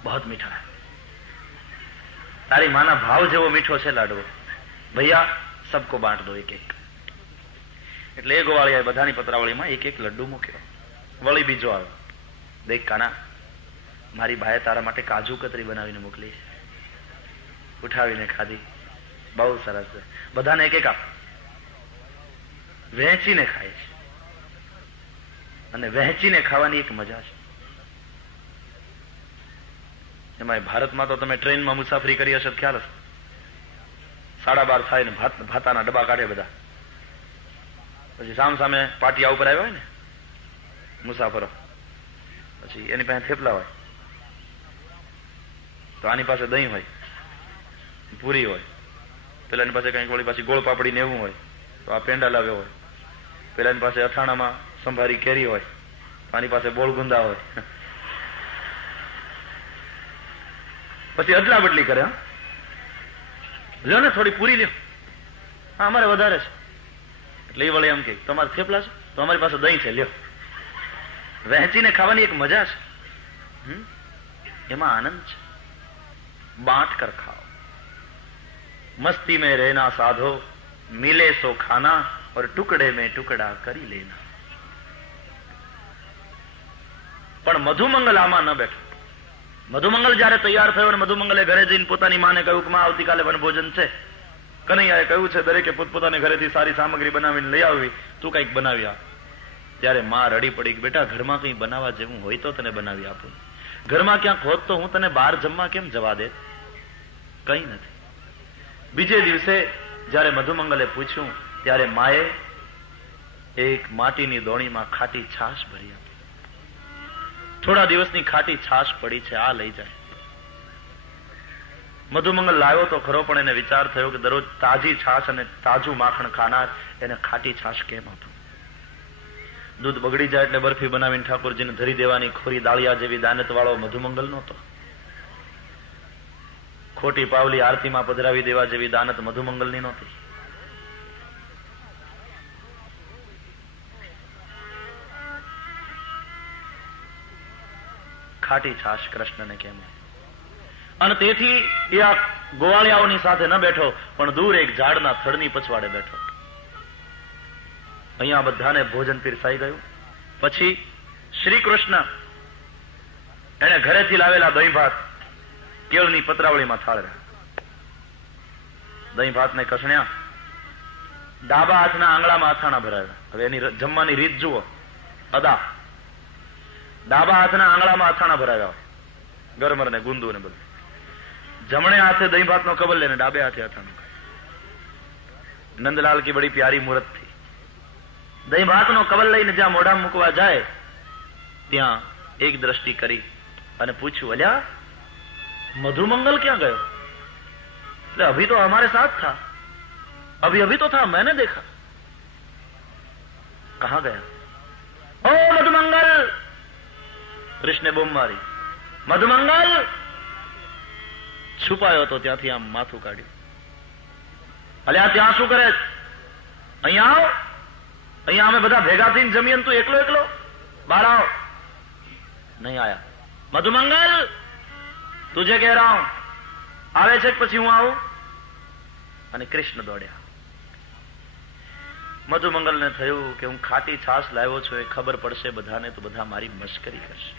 બહુ મીઠા. તારી માના ભાવ જેવો મીઠો છે લાડવો. ભૈયા સબકો બાંટ દો એક એક. એટલે એ ગોવાળિયા બધાની પતરાવળીમાં એક એક લડ્ડુ મૂક્યો. વળી બીજો આવ્યો, દેખ કાના, મારી ભાઈએ તારા માટે કાજુ કતરી બનાવીને મોકલી, ઉઠાવીને ખાધી, બહુ સરસ છે. બધાને એક એક આપ. વહેંચીને ખાય છે, અને વહેંચીને ખાવાની એક મજા છે. એમાં ભારતમાં તો તમે ટ્રેનમાં મુસાફરી કરી હશે, ખ્યાલ હશે. 12:30 થાય ને ભાતાના ડબ્બા કાઢે બધા. પછી સામે પાટિયા ઉપર આવ્યા હોય ને મુસાફરો, પછી એની પાસે થેપલા હોય, તો આની પાસે દહીં હોય, પૂરી હોય, પેલાની પાસે કઈક વળી પાછી ગોળ પાપડી ને એવું હોય, તો આ પેંડા લાવ્યો હોય. પેલાની પાસે અથાણામાં સંભારી કેરી હોય, તો આની પાસે બોળ ગુંદા હોય. પછી અદલા બદલી કરે. લ્યો ને થોડી પૂરી લ્યો, હા અમારે વધારે છે. એટલે એ વળે એમ કે તમારે થેપલા છે, તો અમારી પાસે દહીં છે, લ્યો. વહેંચીને ખાવાની એક મજા છે, એમાં આનંદ છે. બાંટ કર ખાઓ, મસ્તી में रहना साधो, मिले सो खाना और टुकड़े में टुकड़ा કરી લેના. પણ મધુમંગલ આમાં ન બેઠો. મધુમંગલ જયારે તૈયાર થયો અને મધુમંગલે ઘરે જઈને પોતાની માને કહ્યું કે માં આવતીકાલે વનભોજન છે. કનૈયાએ કહ્યું છે દરેકે પોતપોતાને ઘરેથી સારી સામગ્રી બનાવીને લઈ આવવી, તું કઈક બનાવી આપ. ત્યારે માં રડી પડી કે બેટા ઘરમાં કઈ બનાવવા જેવું હોય તો તને બનાવી આપું, ઘરમાં ક્યાંક હોત તો હું તને બહાર જમવા કેમ જવા દે? કઈ નથી. બીજે દિવસે જયારે મધુમંગલે પૂછ્યું ત્યારે માએ એક માટીની દોણીમાં ખાટી છાશ ભરી આપી. થોડા દિવસની ખાટી છાશ પડી છે, આ લઈ જાય. મધુમંગલ લાવ્યો તો ખરો, પણ એને વિચાર થયો કે દરરોજ તાજી છાશ અને તાજું માખણ ખાનાર એને ખાટી છાશ કેમ આપું? દૂધ બગડી જાય એટલે બરફી બનાવીને ઠાકોરજીને ધરી દેવાની ખોરી દાળિયા જેવી દાનત વાળો મધુમંગલ નહોતો. ખોટી પાવલી આરતીમાં પધરાવી દેવા જેવી દાનત મધુમંગલની નહોતી. ખાટી છાશ કૃષ્ણને કેમ? અને તેથી એ આ ગોવાળિયાઓની સાથે ન બેઠો, પણ દૂર એક ઝાડના થડની પછવાડે બેઠો. અહીંયા બધાને ભોજન પીરસાઈ ગયું. પછી શ્રી કૃષ્ણ એને ઘરેથી લાવેલા દહીં ભાત કેળની પતરાવળીમાં થાળવ્યા. દહીં ભાતને કસણ્યા, ડાબા હાથના આંગળામાં અથાણા ભરાવ્યા. હવે એની જમવાની રીત જુઓ. અદા ડાબા હાથના આંગળામાં અથાણા ભરાવ્યા હોય, ગરમર ને ગુંદુ ને બધું. જમણે હાથે દહીં ભાતનો કબલ લે ને ડાબે હાથે અથાણું. નંદલાલ કી બડી પ્યારી મૂર્ત થી. દહીં ભાતનો કબલ લઈને જ્યાં મોઢા મૂકવા જાય ત્યાં એક દ્રષ્ટિ કરી અને પૂછ્યું, અલ્યા मधुमंगल क्या गयो? એટલે अभी तो हमारे साथ था, अभी तो था, मैंने देखा. कहां गया? ओ मधुमंगल! કૃષ્ણે બૂમ મારી, મધુમંગલ! છુપાયો તો ત્યાંથી આમ માથું કાઢ્યું. અલ્યા ત્યાં શું કરે? અહીંયા આવ, અહીંયા અમે બધા ભેગા થઈને જમીએ, તું એકલો એકલો બહાર આવ. નહીં આયા. મધુમંગલ તુજે કહ રહા હું, આવે છે પછી હું આવું. અને કૃષ્ણ દોડ્યા. મધુમંગલને થયું કે હું ખાટી છાશ લાવ્યો છું, એ ખબર પડશે બધાને તો બધા મારી મશ્કરી કરશે.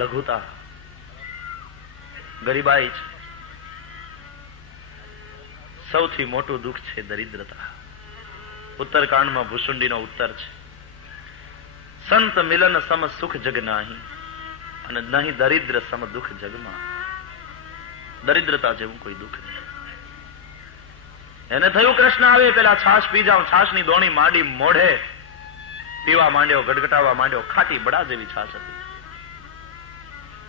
લઘુતા, ગરીબાઈ છે. સૌથી મોટું દુઃખ છે દરિદ્રતા. ઉત્તરકાંડમાં ભૂસુંડીનો ઉત્તર છે, સંત મિલન સમ સુખ જગ નાહી, અને નહીં દરિદ્ર સમ દુઃખ જગમાં. દરિદ્રતા જેવું કોઈ દુઃખ નહીં. એને થયું કૃષ્ણ આવે પેલા છાશ પી જાઉં. છાશની દોણી માંડી મોઢે પીવા માંડ્યો, ગટગટાવા માંડ્યો. ખાટી બડા જેવી છાશ હતી.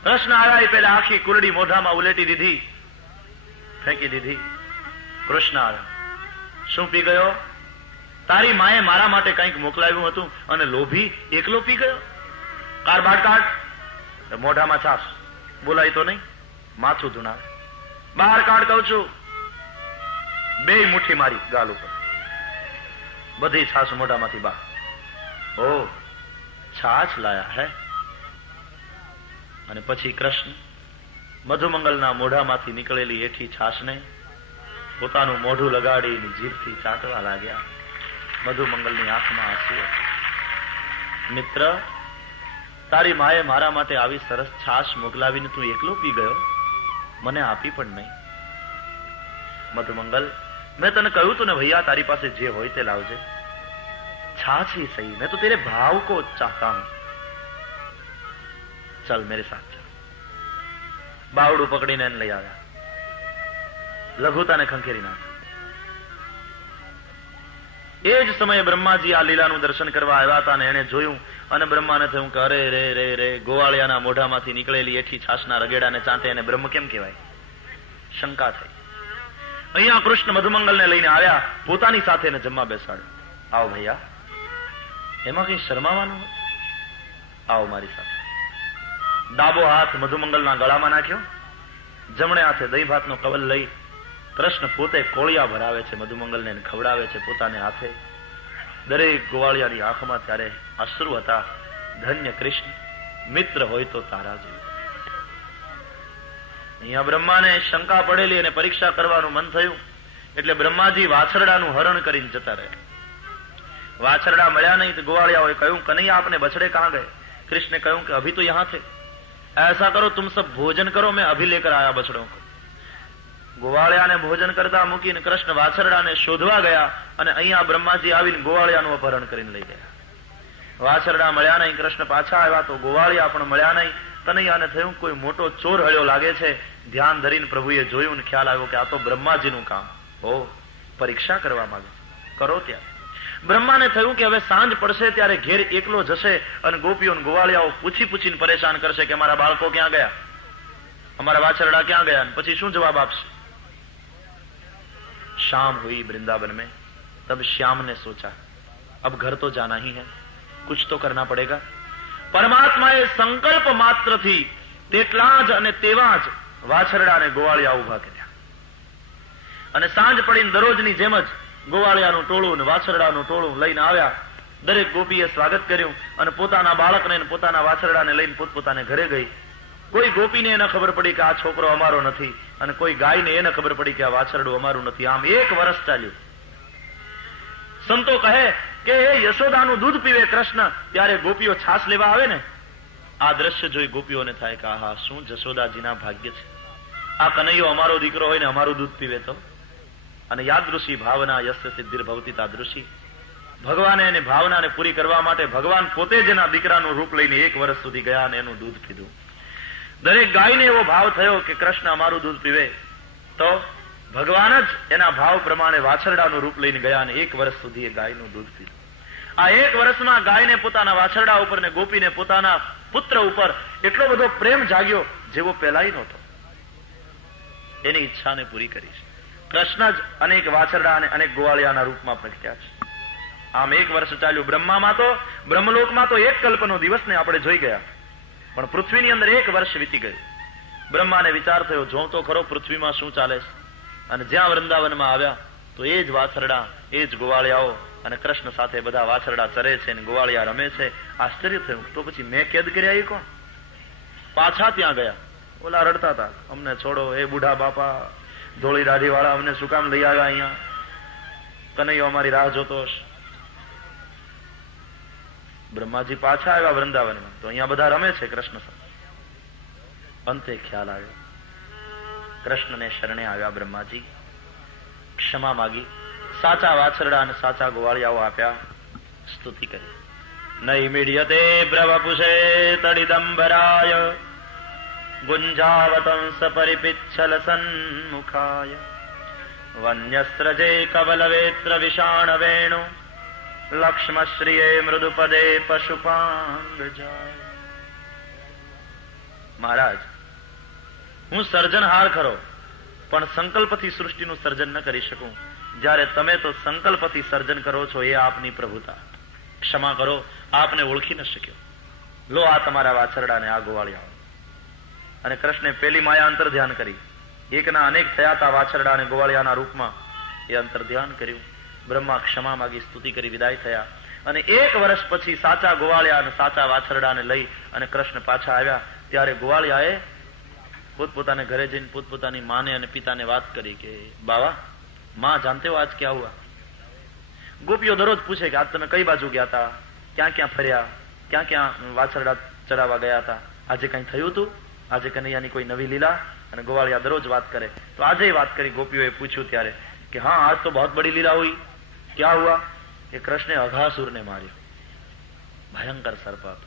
કૃષ્ણ આવ્યા પેલા આખી કુરડી મોઢામાં ઉલેટી દીધી, ફેંકી દીધી. કૃષ્ણ આવ્યા. શું પી ગયો? તારી માએ મારા માટે કંઈક મોકલાવ્યું હતું અને લોભી એકલો પી ગયો. કારબાટ કાઢ. મોઢામાં છાસ, બોલાય તો નહીં, માથું ધુણાવે. બહાર કાઢ કહું છું. બે મુઠ્ઠી મારી ગાલ ઉપર, બધી છાસ મોઢામાંથી બહાર. ઓ છાછ લાયા હે. અને પછી કૃષ્ણ મધુમંગલના મોઢામાંથી નીકળેલી એઠી છાશને પોતાનું મોઢું લગાડીને જીભથી ચાટવા લાગ્યા. મધુમંગલની આંખમાં આંસુ. મિત્ર, તારી માએ મારા માટે આવી સરસ છાશ મોકલાવીને તું એકલો પી ગયો, મને આપી પણ નહીં. મધુમંગલ, મેં તને કહ્યું તું ને ભૈયા, તારી પાસે જે હોય તે લાવજે. छाछ ही सही, मैं तो तेरे भाव को चाहता हूं, चल मेरे साथ चल. બાવડું પકડીને એને લઈ આવ્યા, લઘુતાને ખંખેરી નાખ્યા. એ જ સમયે બ્રહ્માજી આ લીલાનું દર્શન કરવા આવ્યા હતા અને એને જોયું અને બ્રહ્માને થયું કે અરે રે રે રે, ગોવાળિયાના મોઢામાંથી નીકળેલી એઠી છાશના રગેડાને ચાંટે એને બ્રહ્મ કેમ કહેવાય? શંકા થઈ. અહીંયા કૃષ્ણ મધુમંગલને લઈને આવ્યા, પોતાની સાથે એને જમવા બેસાડ્યો. આવો ભૈયા, એમાં કઈ શરમાવાનું? આવો મારી સાથે. ડાબો હાથ મધુમંગલના ગળામાં નાખ્યો, જમણે હાથે દહીં ભાતનો કવલ લઈ કૃષ્ણ પોતે કોળિયા ભરાવે છે, મધુમંગલને ખવડાવે છે પોતાને હાથે. દરેક ગોવાળિયાની આંખમાં ત્યારે અશ્રુ હતા. ધન્ય કૃષ્ણ, મિત્ર હોય તો તારા જેવું. અહીંયા બ્રહ્માને શંકા પડેલી અને પરીક્ષા કરવાનું મન થયું એટલે બ્રહ્માજી વાછરડાનું હરણ કરીને જતા રહ્યા. વાછરડા મળ્યા નહીં તો ગોવાળિયાઓએ કહ્યું, કનૈયા આપને બछड़े कहां गए? कृष्ण ने कहूं कि अभी तो यहां थे. ऐसा करो तुम सब भोजन करो, मैं अभी लेकर आया बछड़ों को. ગોવાળિયાને ભોજન કરતા મૂકીને કૃષ્ણ વાછરડાને શોધવા ગયા અને અહીંયા બ્રહ્માજી આવીને ગોવાળિયાનું અપહરણ કરીને લઈ ગયા. વાછરડા મળ્યા નહીં, કૃષ્ણ પાછા આવ્યા તો ગોવાળિયા પણ મળ્યા નહીં. કનૈયાને થયું કોઈ મોટો ચોર હળ્યો લાગે છે. ધ્યાન ધરીને પ્રભુએ જોયું ને ખ્યાલ આવ્યો કે આ તો બ્રહ્માજીનું કામ. ઓ પરીક્ષા કરવા માંગે, કરો ત્યાં. બ્રહ્માને થયું કે હવે સાંજ પડશે ત્યારે ઘેર એકલો જશે અને ગોપીઓ ગોવાળિયાઓ પૂછી પૂછીને પરેશાન કરશે કે અમારા બાળકો ક્યાં ગયા, અમારા વાછરડા ક્યાં ગયા, પછી શું જવાબ આપશે? शाम हुई वृंदावन में, तब श्याम ने सोचा अब घर तो जाना ही है, कुछ तो करना पड़ेगा. પરમાત્માએ સંકલ્પ માત્રથી તેટલા જ અને તેવા જ વાછરડાને ગોવાળિયા ઉભા કર્યા અને સાંજ પડીને દરરોજની જેમ જ ગોવાળિયાનું ટોળું અને વાછરડાનું ટોળું લઈને આવ્યા. દરેક ગોપીએ સ્વાગત કર્યું અને પોતાના બાળકને અને પોતાના વાછરડાને લઈને પોતપોતાને ઘરે ગઈ. કોઈ ગોપીને એને ખબર પડી કે આ છોકરો અમારો નથી અને કોઈ ગાયને એને ખબર પડી કે આ વાછરડું અમારું નથી. આમ 1 વર્ષ ચાલ્યું. સંતો કહે કે એ યશોદાનું દૂધ પીવે કૃષ્ણ ત્યારે ગોપીઓ છાસ લેવા આવે ને, આ દ્રશ્ય જોઈ ગોપીઓને થાય કે આહા, શું જશોદાજીના ભાગ્ય છે, આ કનૈયો અમારો દીકરો હોય ને અમારું દૂધ પીવે તો. અને યાદૃશી ભાવના યસ્ય સિદ્ધિર ભવતી તાદૃશી. ભગવાને એની ભાવનાને પૂરી કરવા માટે ભગવાન પોતે જ એના દીકરાનું રૂપ લઈને 1 વર્ષ સુધી ગયા અને એનું દૂધ પીધું. દરેક ગાયને એવો ભાવ થયો કે કૃષ્ણ અમારું દૂધ પીવે તો ભગવાન જ એના ભાવ પ્રમાણે વાછરડાનું રૂપ લઈને ગયા અને 1 વર્ષ સુધી એ ગાયનું દૂધ પીધું. આ 1 વર્ષમાં ગાયને પોતાના વાછરડા ઉપર ને ગોપીને પોતાના પુત્ર ઉપર એટલો બધો પ્રેમ જાગ્યો જેવો પહેલાય નહોતો. એની ઈચ્છાને પૂરી કરી છે. કૃષ્ણ જ અનેક વાછરડા અને અનેક ગોવાળિયાના રૂપમાં પ્રગટ્યા છે. આમ 1 વર્ષ ચાલ્યું. બ્રહ્મામાં તો બ્રહ્મલોકમાં તો 1 કલ્પનો દિવસને આપણે જોઈ ગયા, પણ પૃથ્વીની અંદર 1 વર્ષ વીતી ગયું. બ્રહ્માને વિચાર થયો, જો તો ખરો પૃથ્વીમાં શું ચાલે છે. અને જ્યાં વૃંદાવનમાં આવ્યા તો એ જ વાછરડા, એ જ ગોવાળિયાઓ અને કૃષ્ણ સાથે બધા વાછરડા ચરે છે અને ગોવાળિયા રમે છે. આશ્ચર્ય થયું, તો પછી મેં કેદ કર્યા એ કોણ? પાછા ત્યાં ગયા. ઓલા રડતા હતા, અમને છોડો, એ બુઢા બાપા ધોળી દાઢી વાળા અમને શું કામ લઈ આવ્યા અહીંયા? કનૈયો અમારી રાહ જોતો હશે. બ્રહ્માજી પાછા આવ્યા વૃંદાવનમાં તો અહીંયા બધા રમે છે કૃષ્ણ સાથે. અંતે ખ્યાલ આવ્યો, કૃષ્ણને શરણે આવ્યા બ્રહ્માજી, ક્ષમા માગી, સાચા વાછરડા અને સાચા ગોવાળિયાઓ આપ્યા, સ્તુતિ કરી. નૈ મીડ્યતે પ્રવપુષે તડિદંબરાય ગુંજાવતંસ પરિપિચ્છલ સન્મુખાય વન્યસ્ત્રજે કવલવેત્ર વિષાણ વેણુ લક્ષ્મશ્રીએ મૃદુપદે પશુપાંગ જાય. મહારાજ, હું સર્જનહાર ખરો પણ સંકલ્પથી સૃષ્ટિનું સર્જન ન કરી શકું. જ્યારે તમે તો સંકલ્પથી સર્જન કરો છો, એ આપની પ્રભુતા. ક્ષમા કરો, આપને ઓળખી ન શક્યો. લો આ તમારા વાછરડા ને આ ગોવાળિયાઓ. અને કૃષ્ણે પેલી માયા અંતર ધ્યાન કરી. એકના અનેક થયા હતા વાછરડા અને ગોવાળિયાના રૂપમાં. એ અંતર ધ્યાન કર્યું. બ્રહ્મા ક્ષમા માગી સ્તુતિ કરી વિદાય થયા. અને 1 વર્ષ પછી સાચા ગોવાળિયા અને સાચા વાછરડાને લઈ અને કૃષ્ણ પાછા આવ્યા. ત્યારે ગોવાળિયાએ પોતપોતાને ઘરે જઈને પોતપોતાની માને અને પિતાને વાત કરી કે બાવા, માં જાનતે હો આજ ક્યાં હુઆ? ગોપીઓ દરરોજ પૂછે કે આજ તમે કઈ બાજુ ગયા હતા, ક્યાં ક્યાં ફર્યા, ક્યાં ક્યાં વાછરડા ચરાવવા ગયા હતા, આજે કઈ થયું હતું, આજે કનૈયાની કોઈ નવી લીલા? અને ગોવાળિયા દરરોજ વાત કરે. તો આજે વાત કરી. ગોપીઓએ પૂછ્યું ત્યારે કે હા, આજ તો બહુ બડી લીલા હુઈ. ક્યાં હુઆ? કે કૃષ્ણે અઘાસુરને માર્યો. ભયંકર સર્પ હતો.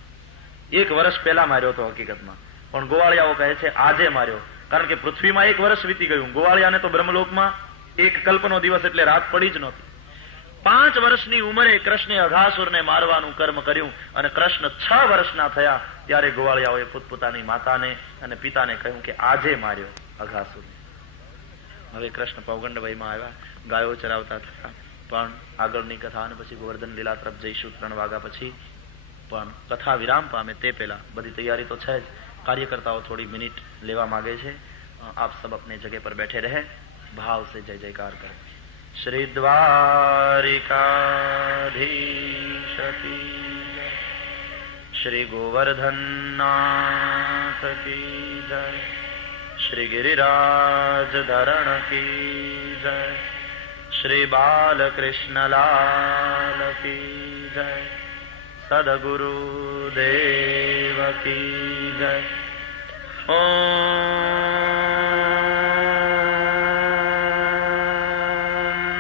1 વર્ષ પહેલા માર્યો હતો હકીકતમાં, પણ ગોવાળિયાઓ કહે છે આજે માર્યો. કારણ કે પૃથ્વીમાં 1 વર્ષ વીતી ગયું. ગોવાળિયાને તો બ્રહ્મલોકમાં 1 કલ્પનો દિવસ એટલે રાત પડી જ નહોતી. 5 વર્ષની ઉંમરે કૃષ્ણે અઘાસુરને મારવાનું કર્મ કર્યું. અને કૃષ્ણ 6 વર્ષના થયા ત્યારે ગોવાળિયાઓએ પોતપોતાની માતાને અને પિતાને કહ્યું કે આજે માર્યો અઘાસુરને. હવે કૃષ્ણ પૌગંડવયમાં આવ્યા, ગાયો ચરાવતા થયા. પણ આગળની કથા અને પછી ગોવર્ધન લીલા તરફ જઈશું 3 વાગ્યા પછી. પણ કથા વિરામ પામે તે પહેલા બધી તૈયારી તો છે જ. કાર્યકર્તાઓ થોડી મિનિટ લેવા માંગે છે. આપ સબ अपने जगह पर बैठे रहे, भाव से जय जयकार करें. श्री द्वारिकाधीश की, श्री गोवर्धननाथ की जय, श्री गिरिराज धरण की जय, श्री बालकृष्ण लाल की जय, सदगुरु देव की जय. ओम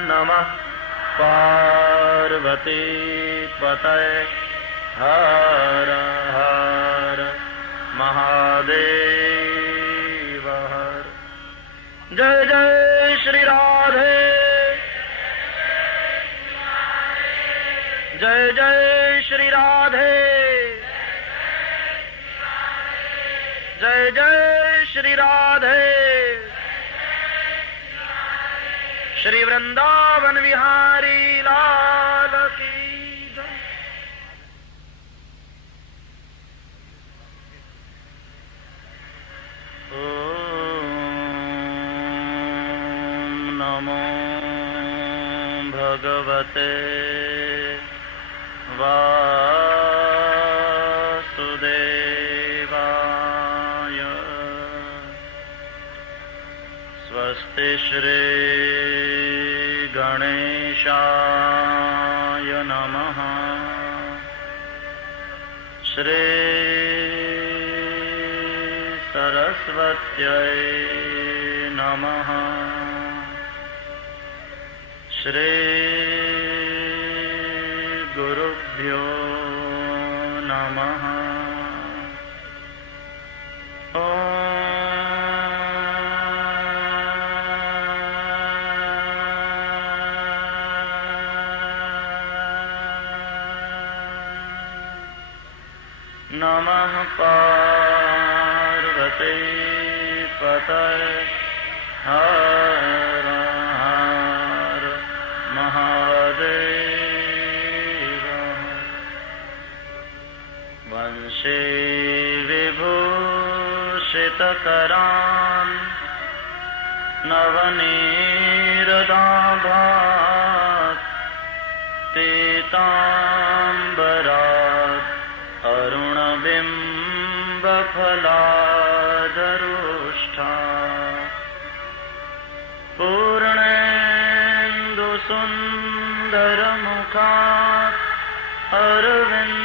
नमः पार्वती पतये हर हर महादेव हर. जय जय श्री राधे, जय जय श्री राधे, जय जय श्री राधे. श्री वृंदावन विहारी लाल की जय. ओम नमो भगवते वासुदेवाय. स्वस्ति श्री गणेशाय नमः. श्री सरस्वत्यै नमः. श्री गुरुभ्यो नमः. नमः पार्वती पतये हर हर महादेव. वंशे विभूषितकरान् नवनीरदाभात् पीताम्बरात् अरुणबिम्बफलादरुष्ठा. पूर्णेन्दुसुन्दरमुखात् अरविन्दनेत्रात्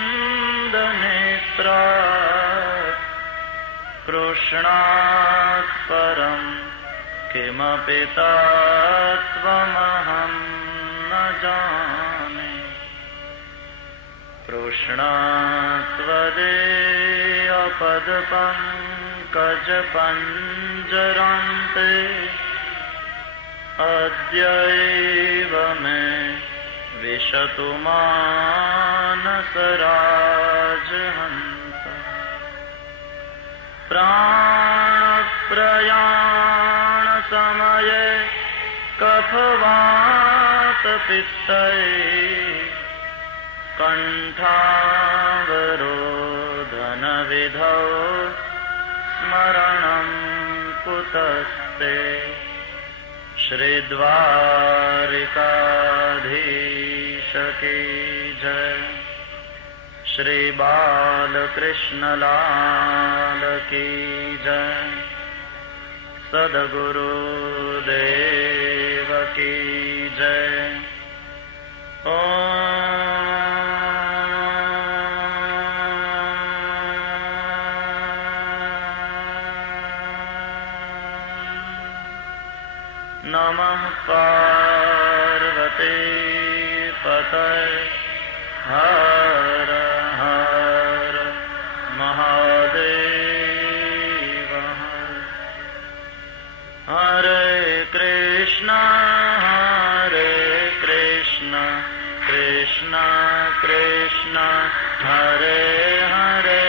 कृष्णात् परं किमपि तत्त्वमहं न जाने. कृष्णात्वदेयपदपङ्कजपञ्जरान्ते अद्यैव मे विशतु मानसराजहन्त. प्राणप्रयाणसमये कफवातपित्तये कण्ठावरोधनविधौ स्मरण कुतस्ते श्री द्वारिकाधीश की जय। श्री बालकृष्ण लाल की जय। सद्गुरुदेव की जय। नमः पार्वती पतये हर हर महादेव। हरे कृष्णा कृष्णा कृष्णा हरे हरे।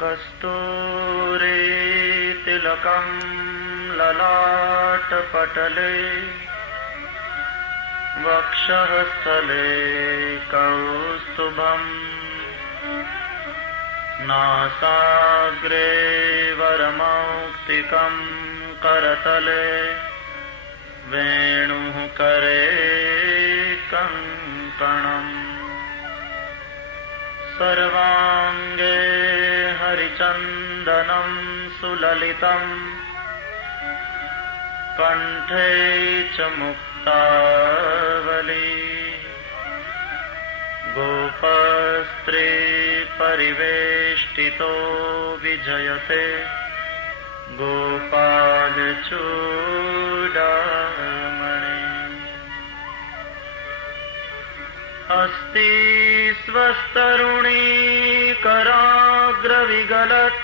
कस्तूरी तिलकं ललाटपटले वक्षः स्थले कौस्तुभम् नासाग्रे वरमौक्तिकं करतले वेणुः करे कङ्कणम् सर्वाङ्गे हरिचन्दनं सुललितम् कण्ठे च मुक्तावली गोपस्त्री परिवेष्टितो विजयते गोपालचूडामणि अस्ति स्वस्तरुणी कराग्रविगलत्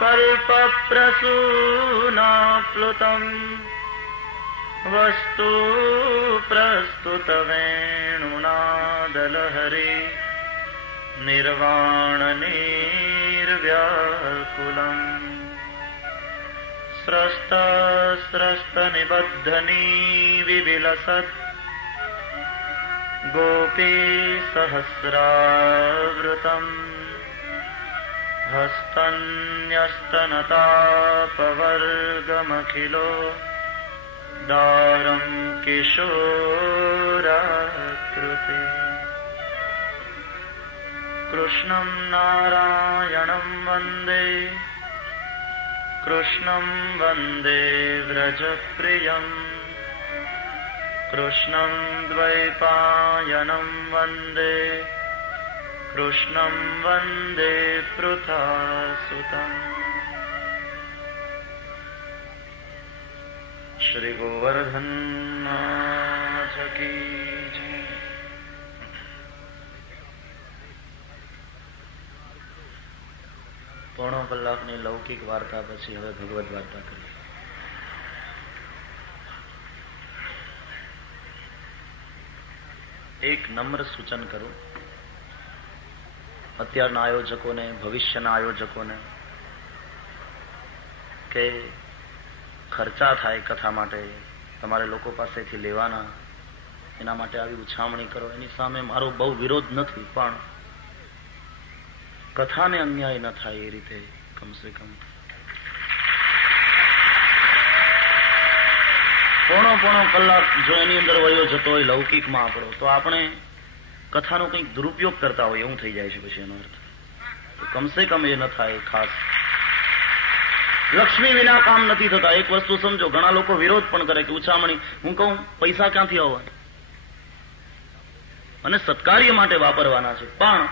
कल्पप्रसूनाप्लुतम् वस्तु प्रस्तुतवेणुनादलहरी निर्वाणनिर्व्याकुलम् स्रस्तनिबद्धनी विविलसत् गोपी सहस्रावृतम् हस्तन्यस्तनतापवर्गमखिलो दारं किशोराकृति कृष्णं नारायणं वन्दे कृष्णं वन्दे व्रजप्रियं कृष्णं द्वैपायनं वन्दे कृष्णं वन्दे पृथासुतम् श्री गोवर्धन नाथ की जय। પોણો કલાકની લૌકિક વાર્તા પછી હવે ભગવદ વાર્તા કરીએ. એક નમ્ર સૂચન કરું અત્યારના આયોજકોને, ભવિષ્યના આયોજકોને, કે ખર્ચા થાય કથા માટે, તમારે લોકો પાસેથી લેવાના, એના માટે આવી ઉછામણી કરો. એની સામે મારો બહુ વિરોધ નથી, પણ કથાને અન્યાય ન થાય એ રીતે કમસે કમ પોણો કલાક જો એની અંદર વયો જતો હોય લૌકિકમાં આપણો, તો આપણે કથાનો કંઈક દુરુપયોગ કરતા હોય એવું થઈ જાય છે પછી એનો અર્થ. તો કમસે કમ એ ન થાય. ખાસ લક્ષ્મી વિના કામ નથી થતા. એક વસ્તુ સમજો, ઘણા લોકો વિરોધ પણ કરે કે ઉછામણી. હું કહું પૈસા ક્યાંથી આવવાના અને સત્કાર્ય માટે વાપરવાના છે, પણ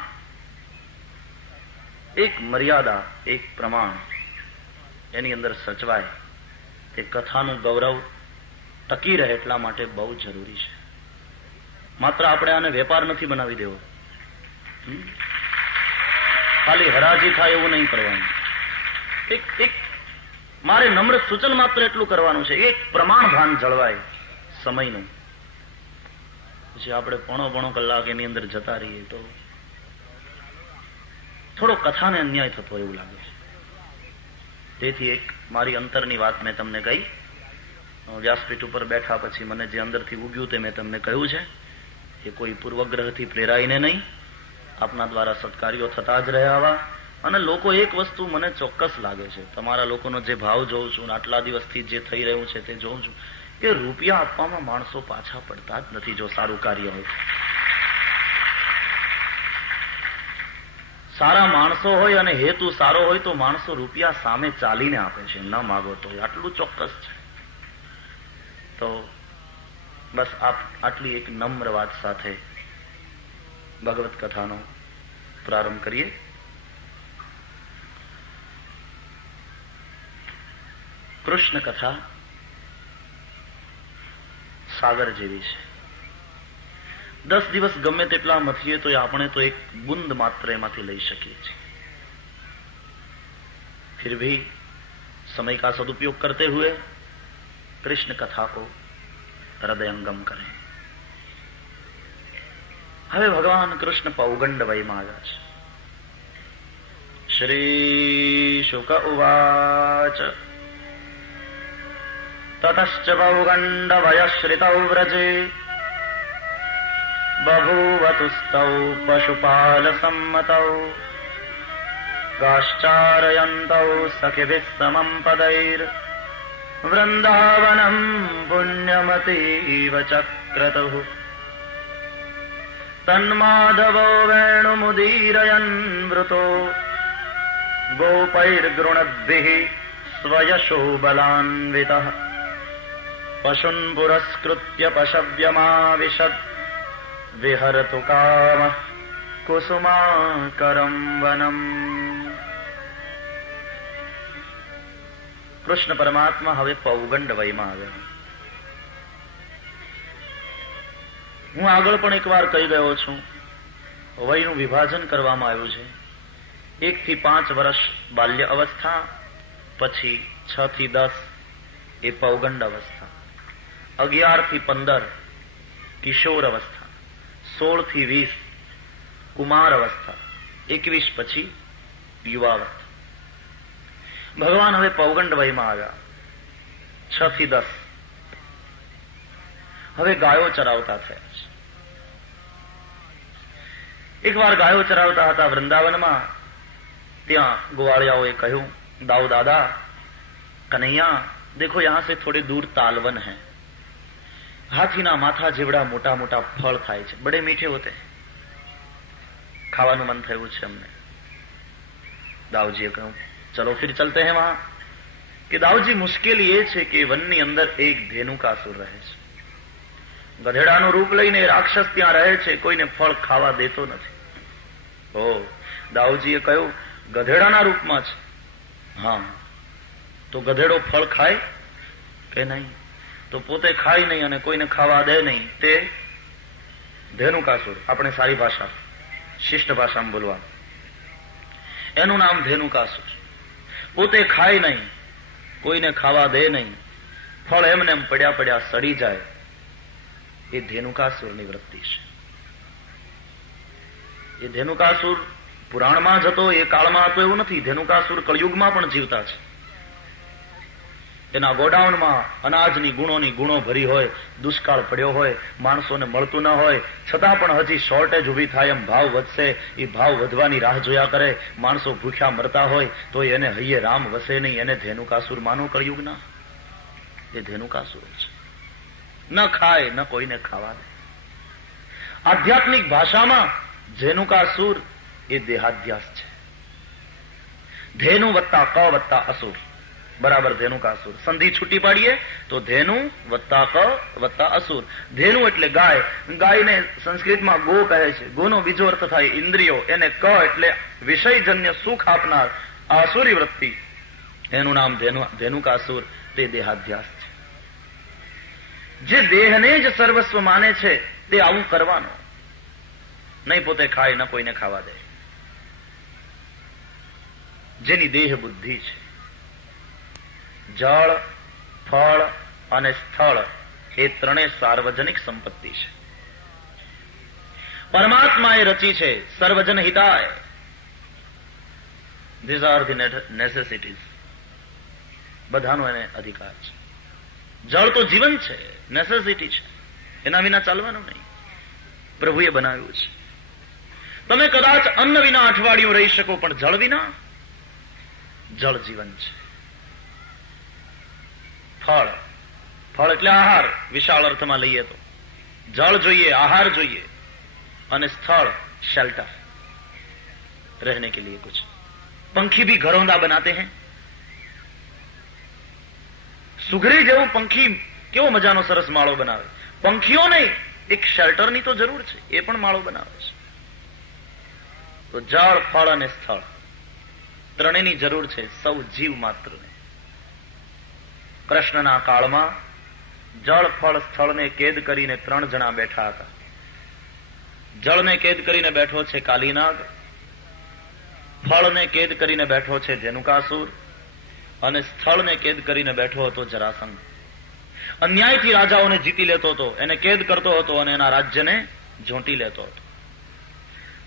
એક મર્યાદા, એક પ્રમાણ એની અંદર સચવાય કે કથાનું ગૌરવ ટકી રહે એટલા માટે બહુ જરૂરી છે. માત્ર આપણે આને વેપાર નથી બનાવી દેવો, ખાલી હરાજી થાય એવું નહીં કરવાનું. એક મારે નમ્ર સૂચન માત્ર એટલું કરવાનું છે, એક પ્રમાણ ભાન જળવાય સમયનું. પછી આપણે પોણો કલાક એની અંદર જતા રહીએ તો થોડો કથાને અન્યાય થતો એવું લાગે છે. તેથી એક મારી અંતરની વાત મેં તમને કહી. વ્યાસપીઠ ઉપર બેઠા પછી મને જે અંદરથી ઉગ્યું તે મેં તમને કહ્યું છે. એ કોઈ પૂર્વગ્રહથી પ્રેરાઈને નહીં, આપના દ્વારા સત્કાર્યો થતા જ રહ્યા આવા. અને લોકો, એક વસ્તુ મને ચોક્કસ લાગે છે, તમારા લોકોનો જે ભાવ જોઉં છું, આટલા દિવસથી જે થઈ રહ્યું છે તે જોઉં છું, કે રૂપિયા આપવામાં માણસો પાછા પડતા જ નથી જો સારું કાર્ય હોય. સારા માણસો હોય અને હેતુ સારો હોય તો માણસો રૂપિયા સામે ચાલીને આપે છે, ન માગો તો. આટલું ચોક્કસ છે. તો બસ આટલી એક નમ્ર વાત સાથે ભગવત કથાનો પ્રારંભ કરીએ. કૃષ્ણ કથા સાગર જેવી છે. 10 દિવસ ગમે તેટલા મથીએ તો આપણે તો એક બુંદ માત્ર એમાંથી લઈ શકીએ છીએ. फिर भी समय का सदुपयोग करते हुए कृष्ण कथा को हृदयंगम करें. હવે ભગવાન કૃષ્ણ પૌગંડ વયમાં આવ્યા છે. श्रीशुक उवाच ततश्च पौगण्डवयश्रितौ व्रजे बभूवतुस्तौ पशुपालसम्मतौ गाश्चारयन्तौ सखिभिः समं पदैर्वृन्दावनम् पुण्यमतीव चक्रतुः तन्माधवो वेणुमुदीरयन् वृतो गोपैर्गृणद्भिः स्वयशो बलान्वितः पशून् पुरस्कृत्य पशव्यमाविशत् विहरतु कामः कुसुमाकरं वनम्. કૃષ્ણ પરમાત્મા હવે પૌગંડ વયમાં આવ્યા. હું આગળ પણ એકવાર કહી ગયો છું, વયનું વિભાજન કરવામાં આવ્યું છે. 1 થી 5 વર્ષ બાલ્ય અવસ્થા, પછી 6 થી 10 એ પૌગંડ અવસ્થા, 11 થી 15 કિશોર અવસ્થા, 16 થી 20 કુમાર અવસ્થા, 21 પછી યુવાવસ્થા. ભગવાન હવે પૌગંડ વયમાં આવ્યા. 6 થી 10 હવે ગાયો ચરાવતા થયા છે. એકવાર ગાયો ચરાવતા હતા વૃંદાવનમાં. ત્યાં ગોવાળિયાઓએ કહ્યું, દાઉ દાદા કનૈયા દેખો યહાં સે થોડે દૂર તાલવન હૈ, હાથીના માથા જેવડા મોટા મોટા ફળ થાય છે, બડે મીઠે હોતે, ખાવાનું મન થયું છે અમને. દાઉજીએ કહ્યું ચલો ફિર ચલતે હૈ વહાં. કે દાઉજી મુશ્કેલી એ છે કે વનની અંદર એક ધેનુકાસુર રહે છે. ગધેડાનું રૂપ લઈને રાક્ષસ ત્યાં રહે છે, કોઈને ફળ ખાવા દેતો નથી. ઓ દાઉજીએ કહ્યું ગધેડાના રૂપમાં છે? હા. તો ગધેડો ફળ ખાય કે નહીં? તો પોતે ખાય નહીં અને કોઈને ખાવા દે નહીં, તે ધેનુકાસુર. આપણે સારી ભાષા, શિષ્ટ ભાષામાં બોલવા, એનું નામ ધેનુકાસુર. પોતે ખાય નહીં, કોઈને ખાવા દે નહીં, ફળ એમને એમ પડ્યા પડ્યા સડી જાય, એ ધેનુકાસુરની વૃત્તિ છે. એ ધેનુકાસુર પુરાણમાં જ હતો, એ કાળમાં હતો એવું નથી. ધેનુકાસુર કળયુગમાં પણ જીવતા છે. એના ગોડાઉનમાં અનાજની ગુણો ભરી હોય, દુષ્કાળ પડ્યો હોય, માણસોને મળતું ન હોય, છતાં પણ હજી શોર્ટેજ ઉભી થાય એમ ભાવ વધશે, એ ભાવ વધવાની રાહ જોયા કરે. માણસો ભૂખ્યા મરતા હોય તો એને હૈયે રામ વસે નહીં. એને ધેનુકાસુર માનો કળયુગના? એ ધેનુકાસુર છે. ન ખાય, ન કોઈને ખાવા દે. આધ્યાત્મિક ભાષામાં ધેનુકાસુર એ દેહાધ્યાસ છે. ધેનુ વત્તા ક વત્તા અસુર બરાબર ધેનુકાસુર. સંધિ છૂટી પાડીએ તો ધેનુ વત્તા ક વત્તા અસુર. ધેનુ એટલે ગાય. ગાયને સંસ્કૃતમાં ગો કહે છે. ગોનો બીજો અર્થ થાય ઇન્દ્રિયો. એને ક એટલે વિષયજન્ય સુખ આપનાર આસુરી વૃત્તિ, એનું નામ ધેનુકાસુર. તે દેહાધ્યાસ છે. જે દેહને જ સર્વસ્વ માને છે તે આવું કરવાનો નહીં. પોતે ખાય, ન કોઈને ખાવા દે. જેની દેહ બુદ્ધિ છે. જળ, ફળ અને સ્થળ એ ત્રણેય સાર્વજનિક સંપત્તિ છે. પરમાત્માએ રચી છે સર્વજન હિતાય. These are the necessities. બધાનો એને અધિકાર છે. જળ તો જીવન છે, નેસેસિટી છે, એના વિના ચાલવાનું નહીં. પ્રભુએ બનાવ્યું છે. તમે કદાચ અન્ન વિના અઠવાડિયું રહી શકો, પણ જળ વિના? જળ જીવન છે. ફળ, ફળ એટલે આહાર વિશાળ અર્થમાં લઈએ તો. જળ જોઈએ, આહાર જોઈએ, અને સ્થળ शेल्टर, रहने के लिए कुछ. पंखी भी घरोंदा बनाते हैं. સુઘરી જેવું પંખી કેવો મજાનો સરસ માળો બનાવે. પંખીઓ નહીં, એક શેલ્ટરની તો જરૂર છે, એ પણ માળો બનાવે છે. તો જળ, ફળ અને સ્થળ ત્રણેયની જરૂર છે સૌ જીવ માત્રને. કૃષ્ણના કાળમાં જળ, ફળ, સ્થળને કેદ કરીને 3 જણા બેઠા હતા. જળને કેદ કરીને બેઠો છે કાલીનાગ, ફળને કેદ કરીને બેઠો છે ધેનુકાસુર, અને સ્થળને કેદ કરીને બેઠો હતો જરાસંઘ. અન્યાયથી રાજાઓને જીતી લેતો હતો, એને કેદ કરતો હતો અને એના રાજ્યને ઝૂંટી લેતો હતો.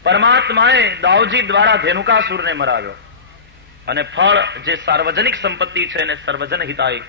પરમાત્માએ દાઉજી દ્વારા ધેનુકાસુરને મરાવ્યો. અને ફળ જે સાર્વજનિક સંપત્તિ છે એને સર્વજન હિતાય